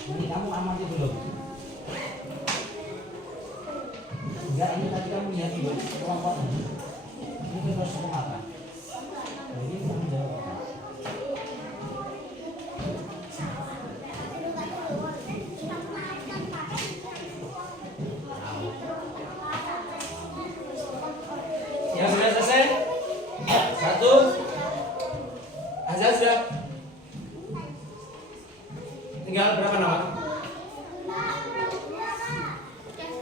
Ini kamu amati belum? Enggak, ini tadi kamu lihat dulu kelompok ini. Ini terus apa? Ini kamu jawab apa? Ya sudah selesai? 1. Azal sudah? Tinggal berapa nama?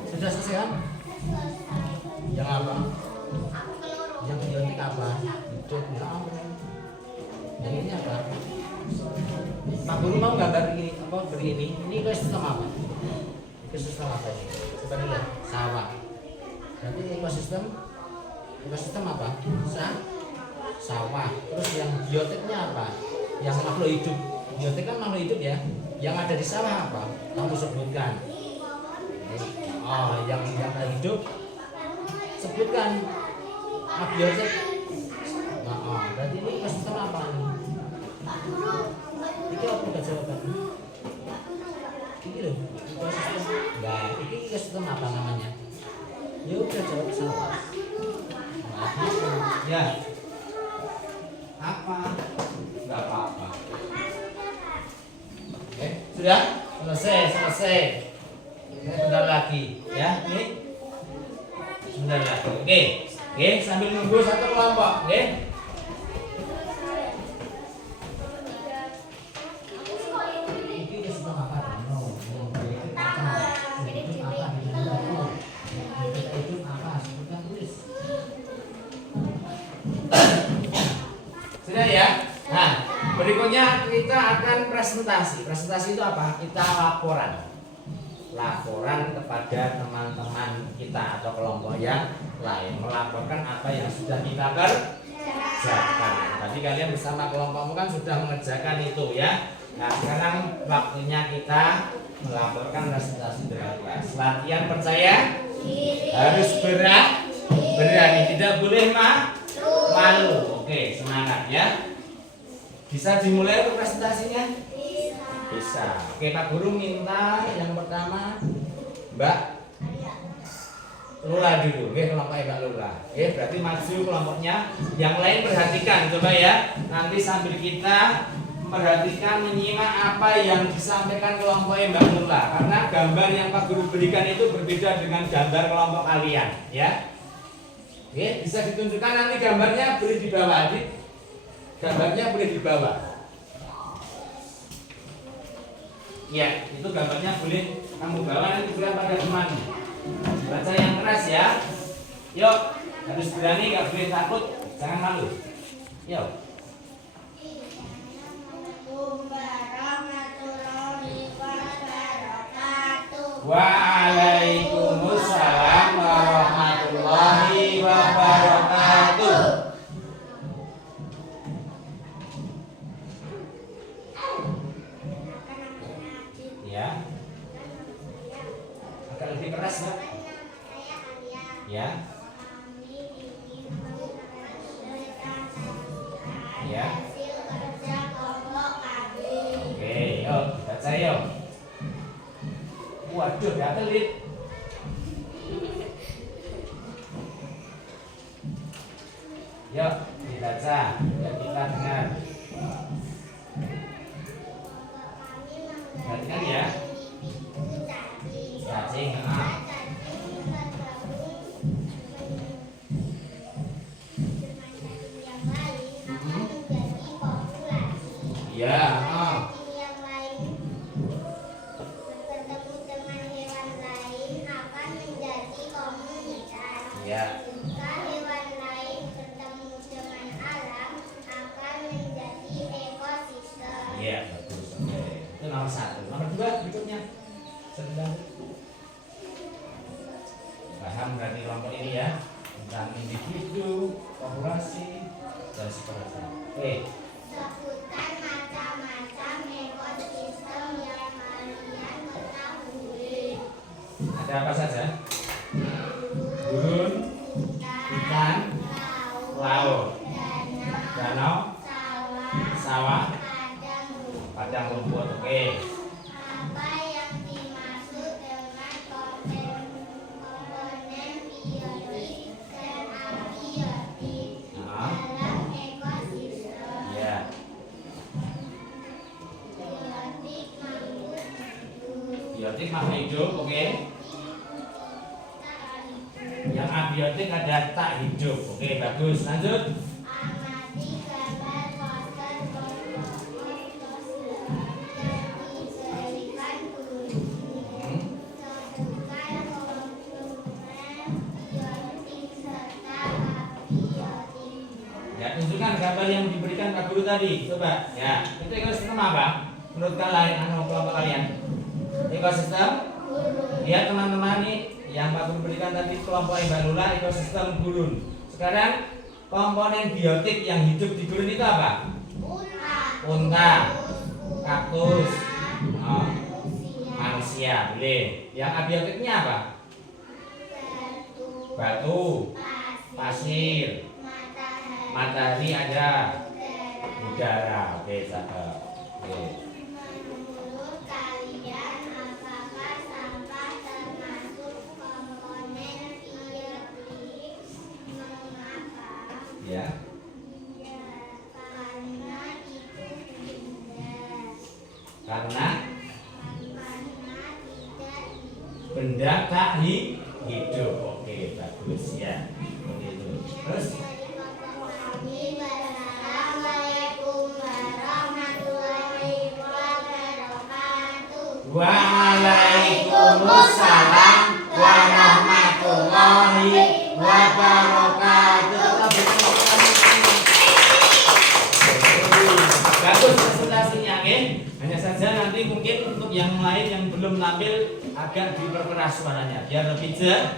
Sudah selesai kan? Yang apa? Yang bionik apa? Hidup ya ampun. Yang ini apa? Pak Guru mau gambar ini apa begini? Ini ekosistem apa? Ekosistem apa ini? Coba lihat. Sawah. Berarti ekosistem apa? Sawah. Terus yang biotiknya apa? Yang makhluk hidup. Biotik kan makhluk hidup ya. Yang ada di sawah apa? Kamu sebutkan. Oh, yang hidup sebutkan. Biotik. Nah, berarti ini ekosistem apa nih? Ini apa jawaban? Ini loh, ekosistem. Nah, ini ekosistem apa namanya? Ya udah jawab sawah. Ya. Apa? Enggak apa-apa. Sudah? Selesai. Ini bentar lagi, ya. Nih. Sebentar lagi. Oke, sambil nunggu satu kelompok, oke? Sudah ya? Nah, berikutnya kita akan presentasi. Presentasi itu apa? Kita laporan. laporan kepada teman-teman kita atau kelompok yang lain, melaporkan apa yang sudah kita kerjakan. Tadi kalian bersama kelompokmu kan sudah mengerjakan itu ya. Nah sekarang waktunya kita melaporkan presentasi dengan kelas. Latihan percaya harus berani, tidak boleh malu. Oke, semangat ya. Bisa dimulai presentasinya? Bisa. Oke, Pak Guru minta yang pertama Mbak Lula dulu. Oke, kelompoknya Mbak Lula. Oke, berarti maju kelompoknya. Yang lain perhatikan coba ya. Nanti sambil kita perhatikan menyimak apa yang disampaikan kelompoknya Mbak Lula. Karena gambar yang Pak Guru berikan itu berbeda dengan gambar kelompok kalian ya. Oke, bisa ditunjukkan nanti gambarnya boleh dibawa, adik. Gambarnya boleh dibawa. Ya, itu gambarnya boleh kamu bawa nanti juga pada teman. Baca yang keras ya. Yuk, harus berani, gak boleh takut, jangan malu. Yuk. Waalaikumsalam warahmatullahi wabarakatuh. Ya. Agak lebih keras, Mbak. Ya. Ya. Oke, yuk, baca yuk. Waduh, gak pelit. Yuk, dibaca, dan kita dengar. Perhatikan ya. Cacing, ya, ya. Jika hewan lain bertemu dengan alam, akan menjadi ekosistem. Iya, bagus. Oke. Itu nomor 1. Nomor 2 berikutnya. Sedang. Paham berarti kelompok ini ya tentang individu, populasi, dan seterusnya. Oke. Sebutkan macam-macam ekosistem yang kalian ketahui. Ada apa saja? Gurun, ikan, laut, danau, sawah, padang rumput. Oke. Apa yang dimaksud dengan komponen biotik dan abiotik dalam ekosistem? Ya. Biotik makhluk hidup, oke. Yang abiotik ada tak hidup. Oke, bagus. Lanjut. Amati gambar poster yang diberikan guru. Sebutkan komponen biotik serta abiotik. Ya, tunjukkan gambar yang diberikan Pak Guru tadi. Coba. Ya, itu ekosistem apa? Menurut kalian, kelompok kalian? Ekosistem? Lihat teman-teman nih, yang Pak Guru berikan tadi kelompok Mbak Lula, ekosistem gurun. Sekarang komponen biotik yang hidup di gurun itu apa? Unta, kaktus, manusia, boleh. Yang abiotiknya apa? Batu, pasir, matahari ada, udara. Oke, cakep. Oke. Menurut kalian, apakah sampah termasuk komponen biotik? Mengapa? Ya. Ya, karena itu Karena tidak benda tak hidup. Oke, bagus ya. Begitu. Terus Assalamualaikum warahmatullahi wabarakatuh. Waalaikumsalam warahmatullahi wabarakatuh. Bagus presentasinya, oke? Hanya saja nanti nanti mungkin untuk yang lain yang belum tampil agak diperkeras suaranya biar lebih jelas.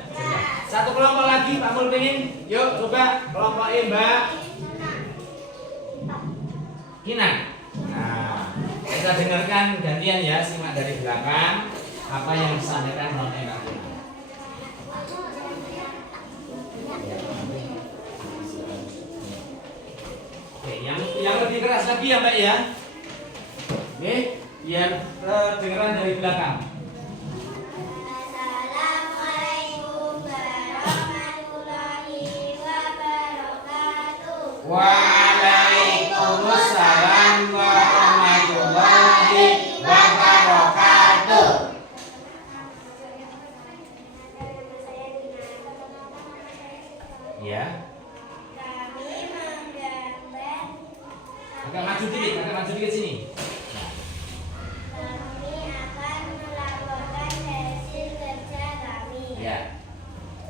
Satu kelompok lagi Pak Mulpingin. Yuk coba kelompok E Mbak Kinan. Nah, kita dengarkan gantian ya, simak dari belakang apa yang disampaikan oleh Kak Kinan. Oke, yang lebih keras lagi ya Mbak ya. Oke, biar kedengaran dari belakang. Assalamualaikum warahmatullahi wabarakatuh. Waalaikumsalam warahmatullahi wabarakatuh. Ya. Kami menggambar. Agak maju dikit sini. Kami akan melaporkan hasil kerja kami. Ya.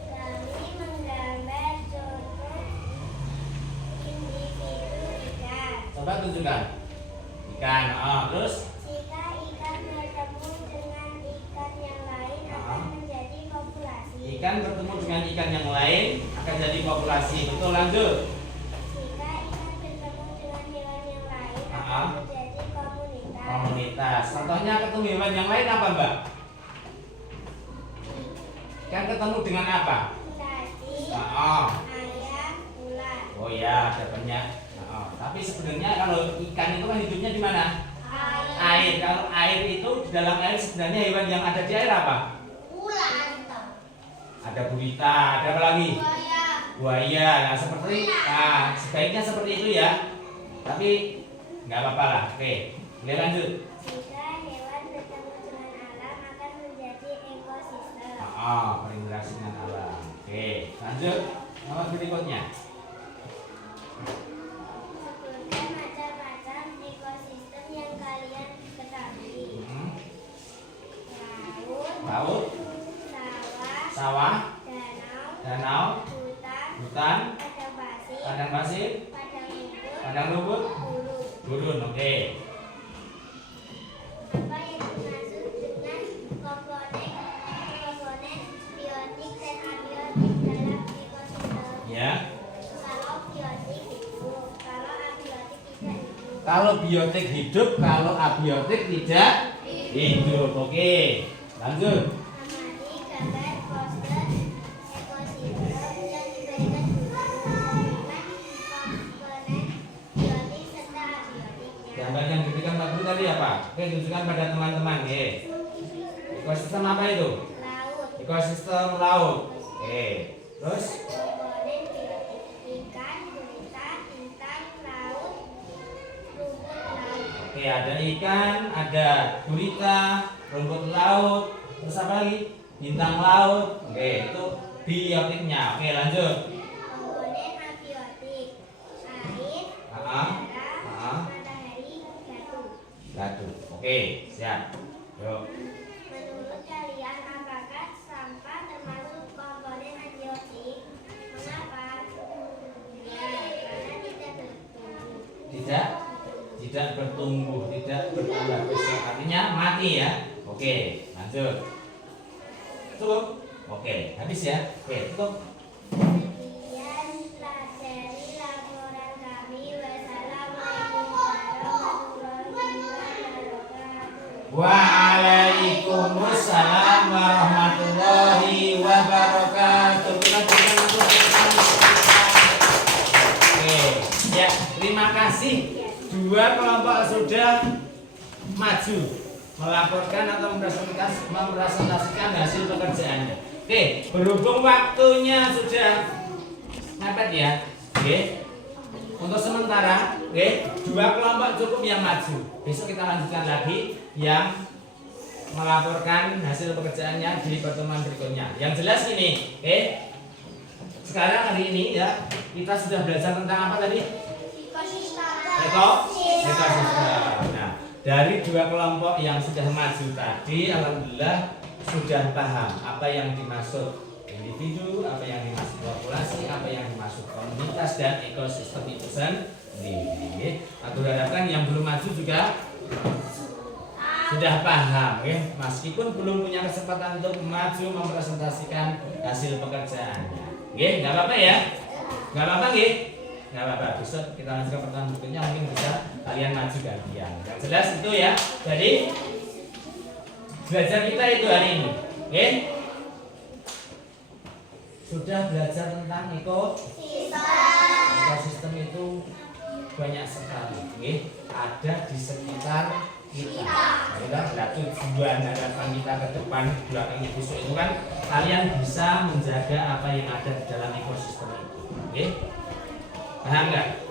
Kami menggambar contoh individu ikan. Coba tunjukkan. Ikan. Terus Jika ikan bertemu dengan ikan yang lain akan menjadi populasi. ikan bertemu dengan ikan yang lain akan jadi populasi. Betul, lanjut. Jika ikan bertemu dengan hewan yang lain akan menjadi komunitas. Komunitas. Contohnya ketemu hewan yang lain apa, Mbak? Ikan ketemu dengan apa? Tadi Ah. ayam, ular, Oh ya, ada banyak. Tapi sebenarnya kalau ikan itu kan hidupnya di mana? Air. Kalau air itu di dalam air sebenarnya hewan yang ada di air apa? ular, Ada gurita, ada apa lagi? buaya. Buaya. Nah, sebaiknya seperti itu ya. Tapi nggak apa-apa lah. Oke, boleh lanjut. Jika hewan bertemu dengan alam akan menjadi ekosistem. Berinteraksi dengan alam. Oke, lanjut. Nomor berikutnya. Sebutkan macam-macam ekosistem yang kalian ketahui. Laut, Sawah, sawah, danau, hutan, padang pasir, padang rumput, gurun. gurun. Oke. Apa yang dimaksud dengan komponen biotik dan abiotik dalam ekosistem? Ya. Kalau biotik hidup, kalau abiotik tidak hidup. Kalau biotik hidup, kalau abiotik tidak hidup. Oke. Lanjut. Amati gambar poster ekosistem yang diberikan guru dengan komponen biotik serta abiotiknya. Gambar yang diberikan Pak Guru tadi apa? Oke, tunjukkan pada teman-teman. Oke. Ekosistem apa itu? Laut. Ekosistem laut. Oke. Terus Komponen biotik ikan, gurita, intan, laut, rumput laut. oke, ada ikan, ada gurita, rumput laut, terus apa lagi? Bintang laut. Oke, itu biotiknya. Oke, lanjut. Komponen abiotik air, Ah, udara, matahari, batu. Batu. Oke, siap. Yuk. Menurut kalian apakah sampah termasuk komponen abiotik? Mengapa? Ya, karena tidak bertumbuh. Tidak bertumbuh, tidak bertambah besar. Artinya mati ya. Oke, lanjut. Cukup. Oke, habis ya. Oke, tutup. Sekian pelajari laporan kami. Wassalamualaikum warahmatullahi wabarakatuh. Waalaikumsalam warahmatullahi wabarakatuh. Kita berikan untuk Oke, ya, terima kasih. Dua kelompok sudah maju melaporkan atau mempresentasikan hasil pekerjaannya. Oke, berhubung waktunya sudah mepet ya. Oke. Untuk sementara, oke, dua kelompok cukup yang maju. Besok kita lanjutkan lagi yang melaporkan hasil pekerjaannya di pertemuan berikutnya. Yang jelas ini, oke. Sekarang hari ini ya, kita sudah belajar tentang apa tadi? Ekosistem. Nah, dari dua kelompok yang sudah maju tadi, alhamdulillah sudah paham apa yang dimaksud individu, apa yang dimaksud populasi, apa yang dimaksud komunitas dan ekosistem itu sendiri. Aku harapkan yang belum maju juga sudah paham ya, meskipun belum punya kesempatan untuk maju mempresentasikan hasil pekerjaannya. Nggih, enggak apa-apa ya? Enggak apa-apa nggih? Enggak apa-apa. Besok kita lanjutkan pertemuan berikutnya, mungkin bisa kalian maju gantian. Yang jelas itu ya. Jadi belajar kita itu hari ini, nggih? Sudah belajar tentang ekosistem itu banyak sekali, nggih. Ada di sekitar kita. Nah, tujuan harapan kita ke depan belakang besok itu kan kalian bisa menjaga apa yang ada di dalam ekosistem itu. Oke? Paham nggak?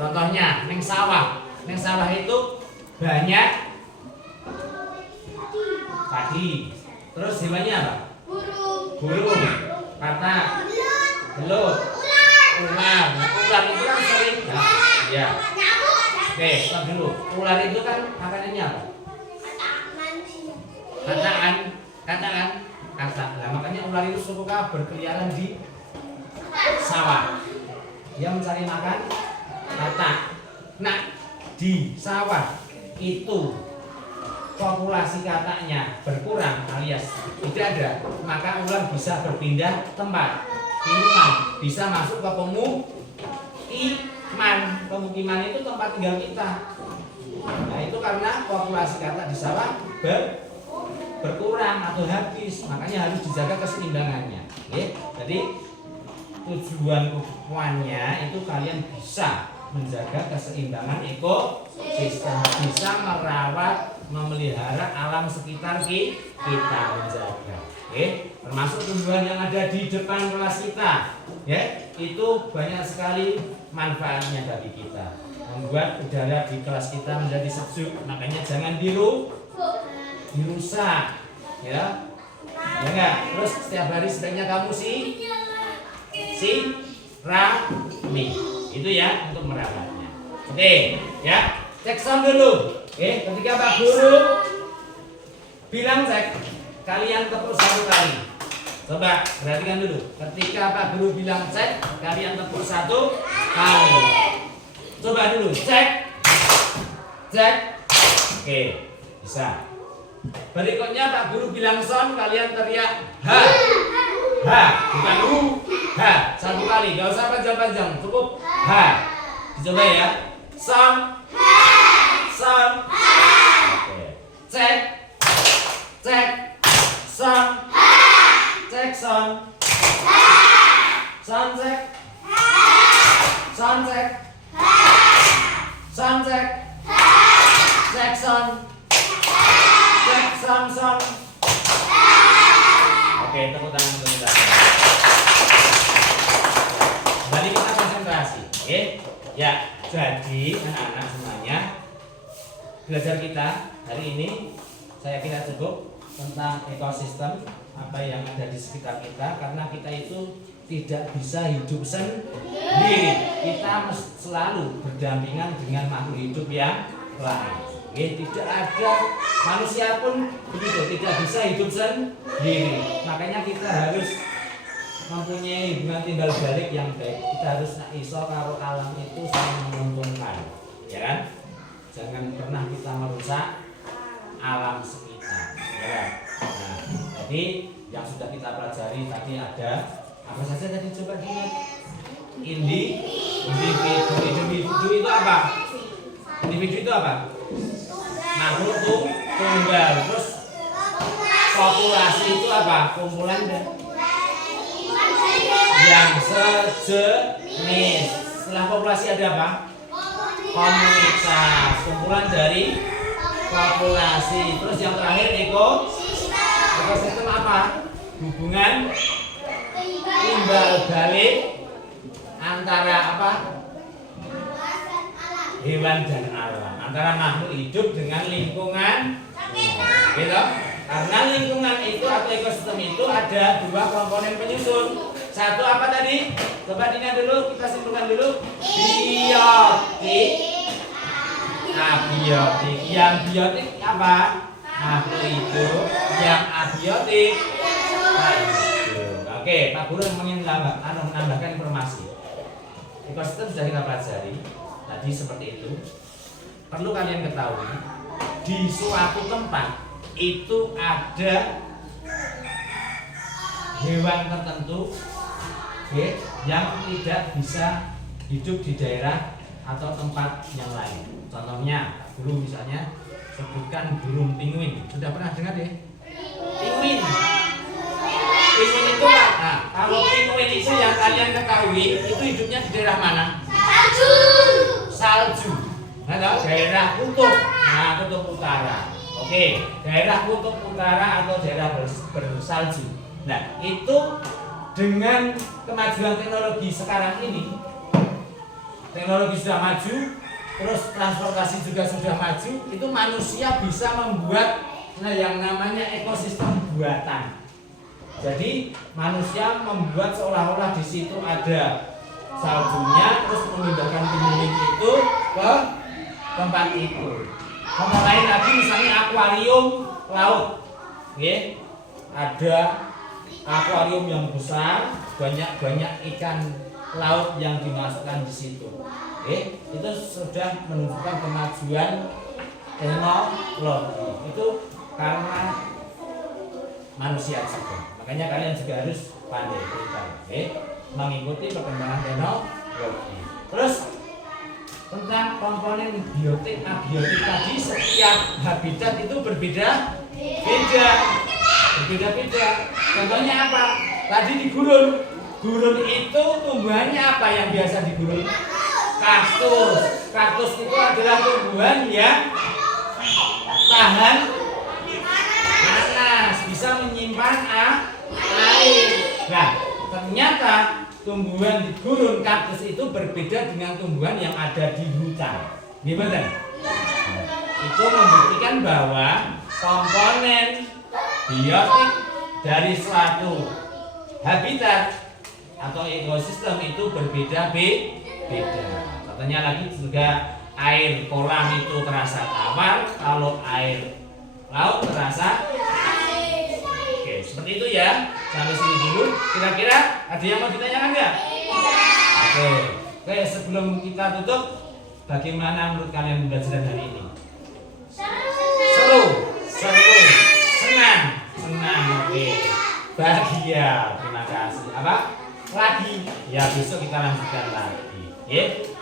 Contohnya, neng sawah itu banyak padi. Terus hewannya apa? Burung, katak, belut, ular. Nah, ular itu kan sering. Nah, ya. Oke, stop dulu. Ular itu kan makanannya apa? Kataan. Nah, makanya ular itu suka berkeliaran di sawah. Dia mencari makan katak. Nah, di sawah itu populasi kataknya berkurang alias tidak ada, maka ular bisa berpindah tempat. Bisa masuk ke pemukiman itu tempat tinggal kita. Nah, itu karena populasi katak di sawah berkurang atau habis, makanya harus dijaga keseimbangannya. Oke? Jadi tujuannya itu kalian bisa menjaga keseimbangan ekosistem, bisa merawat, memelihara alam sekitar kita, menjaga. Oke? Termasuk tumbuhan yang ada di depan kelas kita, ya, itu banyak sekali manfaatnya bagi kita, membuat udara di kelas kita menjadi sejuk. Makanya jangan dirusak, ya enggak. Terus setiap hari sebaiknya kamu sirami itu ya, untuk merawatnya. Oke, ya, cek sound dulu. Oke, ketika Pak Guru bilang cek, kalian tepuk satu kali. Coba perhatikan dulu. Ketika Pak Guru bilang cek, kalian tepuk satu kali. Coba dulu cek. Oke, bisa. Berikutnya Pak Guru bilang son, kalian teriak ha. Bukan ha. Satu kali, gak usah panjang-panjang, cukup ha. Dicoba ya. Son. Oke. Cek. Son. Cek son. Son cek. Cek son. Oke, tepuk tangan untuk kita. Kembali kita konsentrasi, oke? Ya, jadi anak-anak semuanya, belajar kita hari ini saya kira cukup tentang ekosistem, apa yang ada di sekitar kita, karena kita itu tidak bisa hidup sendiri. Kita selalu berdampingan dengan makhluk hidup yang lain. Tidak ada manusia pun begitu, tidak bisa hidup sendiri. Makanya kita harus mempunyai hubungan timbal balik yang baik. Kita harus iso karo alam itu saling menguntungkan, ya kan? Jangan pernah kita merusak alam sekitar, ya. Nah, jadi yang sudah kita pelajari tadi ada apa saja tadi, coba diingat. Individu itu apa? Individu itu apa? Makhluk tunggal. Terus populasi itu apa? Kumpulan yang sejenis. Setelah populasi ada apa? Komunitas. Kumpulan dari populasi. Terus yang terakhir ekosistem apa? Hubungan timbal balik antara apa? Hewan dan alam, antara makhluk hidup dengan lingkungan, gitu. Karena lingkungan itu atau ekosistem itu ada dua komponen penyusun. Satu apa tadi? Coba diingat dulu, kita simpulkan dulu. Biotik, abiotik. Yang biotik apa? Makhluk hidup. Yang abiotik, oke, Pak Guru ingin menambahkan informasi. Ekosistem sudah kita pelajari tadi seperti itu. Perlu kalian ketahui, di suatu tempat itu ada hewan tertentu yang tidak bisa hidup di daerah atau tempat yang lain. Contohnya, dulu misalnya sebutkan burung pinguin. Sudah pernah dengar ya? Pinguin. Pinguin itu kalau pinguin itu yang kalian ketahui itu hidupnya di daerah mana? Salju. Nah, daerah kutub. Nah, kutub utara. Oke, daerah kutub utara atau daerah bersalju. Nah, itu dengan kemajuan teknologi sekarang ini, teknologi sudah maju, terus transportasi juga sudah maju, itu manusia bisa membuat yang namanya ekosistem buatan. Jadi manusia membuat seolah-olah di situ ada saljunya, terus memindahkan pinguin itu ke tempat itu. Contoh lain lagi misalnya akuarium laut, ada akuarium yang besar, banyak ikan laut yang dimasukkan di situ. Itu sudah menunjukkan kemajuan teknologi. Itu karena manusia juga. Makanya kalian juga harus pandai mengikuti perkembangan teknologi. Terus tentang komponen biotik, abiotik tadi, setiap habitat itu berbeda-beda. Contohnya apa? Tadi di gurun. Gurun itu tumbuhannya apa yang biasa di gurun? Kaktus. Kaktus itu adalah tumbuhan yang tahan panas, bisa menyimpan air. Nah, ternyata tumbuhan di gurun kaktus itu berbeda dengan tumbuhan yang ada di hutan. Gimana? Itu membuktikan bahwa komponen biotik dari suatu habitat atau ekosistem itu berbeda-beda. Contohnya lagi juga air kolam itu terasa tawar, kalau air laut terasa air. Oke, seperti itu ya. Sampai sini dulu. Kira-kira ada yang mau ditanyakan nggak? Oke, sebelum kita tutup, bagaimana menurut kalian pembelajaran hari ini? Seru, senang. Oke, bahagia. Terima kasih. Apa? Lagi? Ya, besok kita lanjutkan lagi.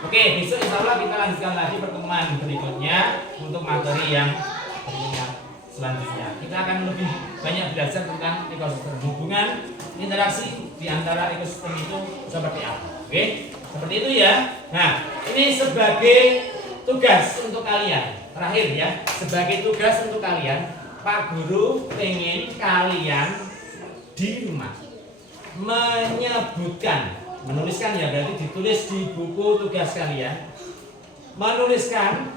Oke, besok insya Allah kita lanjutkan lagi pertemuan berikutnya untuk materi yang berikutnya selanjutnya. Kita akan lebih banyak belajar tentang ekosistem, hubungan interaksi di antara ekosistem itu seperti apa. Oke, seperti itu ya. Nah, ini sebagai tugas untuk kalian. Terakhir ya, sebagai tugas untuk kalian, Pak Guru pengen kalian di rumah menuliskan ya, berarti ditulis di buku tugas kalian, menuliskan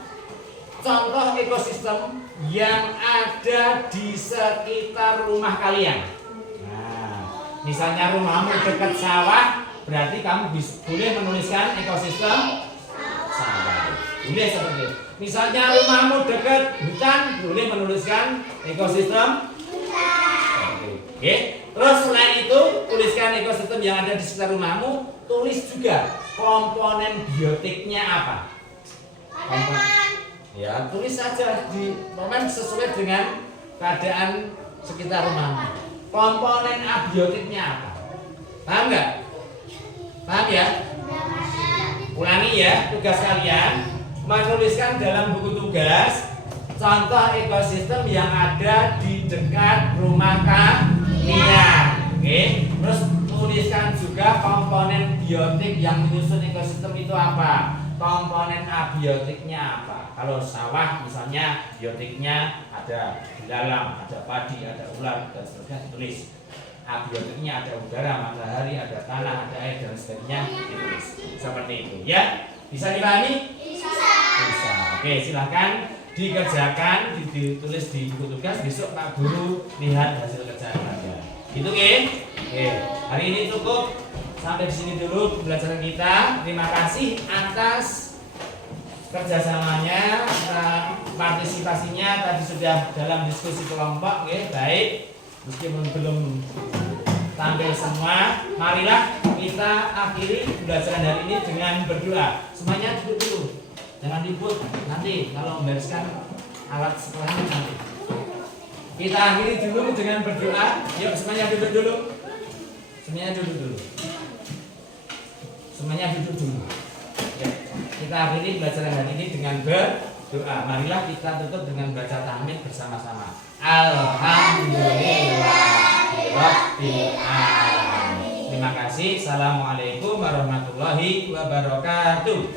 contoh ekosistem yang ada di sekitar rumah kalian. Nah, misalnya rumahmu dekat sawah, berarti kamu boleh menuliskan ekosistem sawah. Boleh seperti itu. Misalnya rumahmu dekat hutan, boleh menuliskan ekosistem hutan. Oke. Terus selain itu, tuliskan ekosistem yang ada di sekitar rumahmu. Tulis juga komponen biotiknya apa. Ya, tulis saja di momen sesuai dengan keadaan sekitar rumahmu. Komponen abiotiknya apa? Paham nggak? Paham ya? Ulangi ya, tugas kalian menuliskan dalam buku tugas contoh ekosistem yang ada di dekat rumah kalian. Oke, terus tuliskan juga komponen biotik yang menyusun ekosistem itu apa, komponen abiotiknya apa. Kalau sawah misalnya biotiknya ada belalang, ada padi, ada ular dan seterusnya ditulis. Abiotiknya ada udara, matahari, ada tanah, ada air dan sebagainya ditulis. Seperti itu ya. Bisa dipahami? Bisa. Oke, silakan dikerjakan, ditulis di buku tugas. Besok Pak Guru lihat hasil kerjaan Anda. Gitu Oke. Hari ini cukup sampai di sini dulu pembelajaran kita. Terima kasih atas kerjasamanya, partisipasinya tadi sudah dalam diskusi kelompok. Baik. Meskipun belum tampil semua, marilah kita akhiri pembelajaran hari ini dengan berdoa. Semuanya duduk dulu, jangan ribut. Nanti kalau membereskan alat sekolahnya nanti. Kita akhiri dulu dengan berdoa. Yuk semuanya duduk dulu. Semuanya duduk dulu. Semuanya duduk dulu. Ya. Kita akhiri pelajaran hari ini dengan berdoa. Marilah kita tutup dengan baca tahmid bersama-sama. Alhamdulillahirabbil alamin. Terima kasih. Assalamualaikum warahmatullahi wabarakatuh.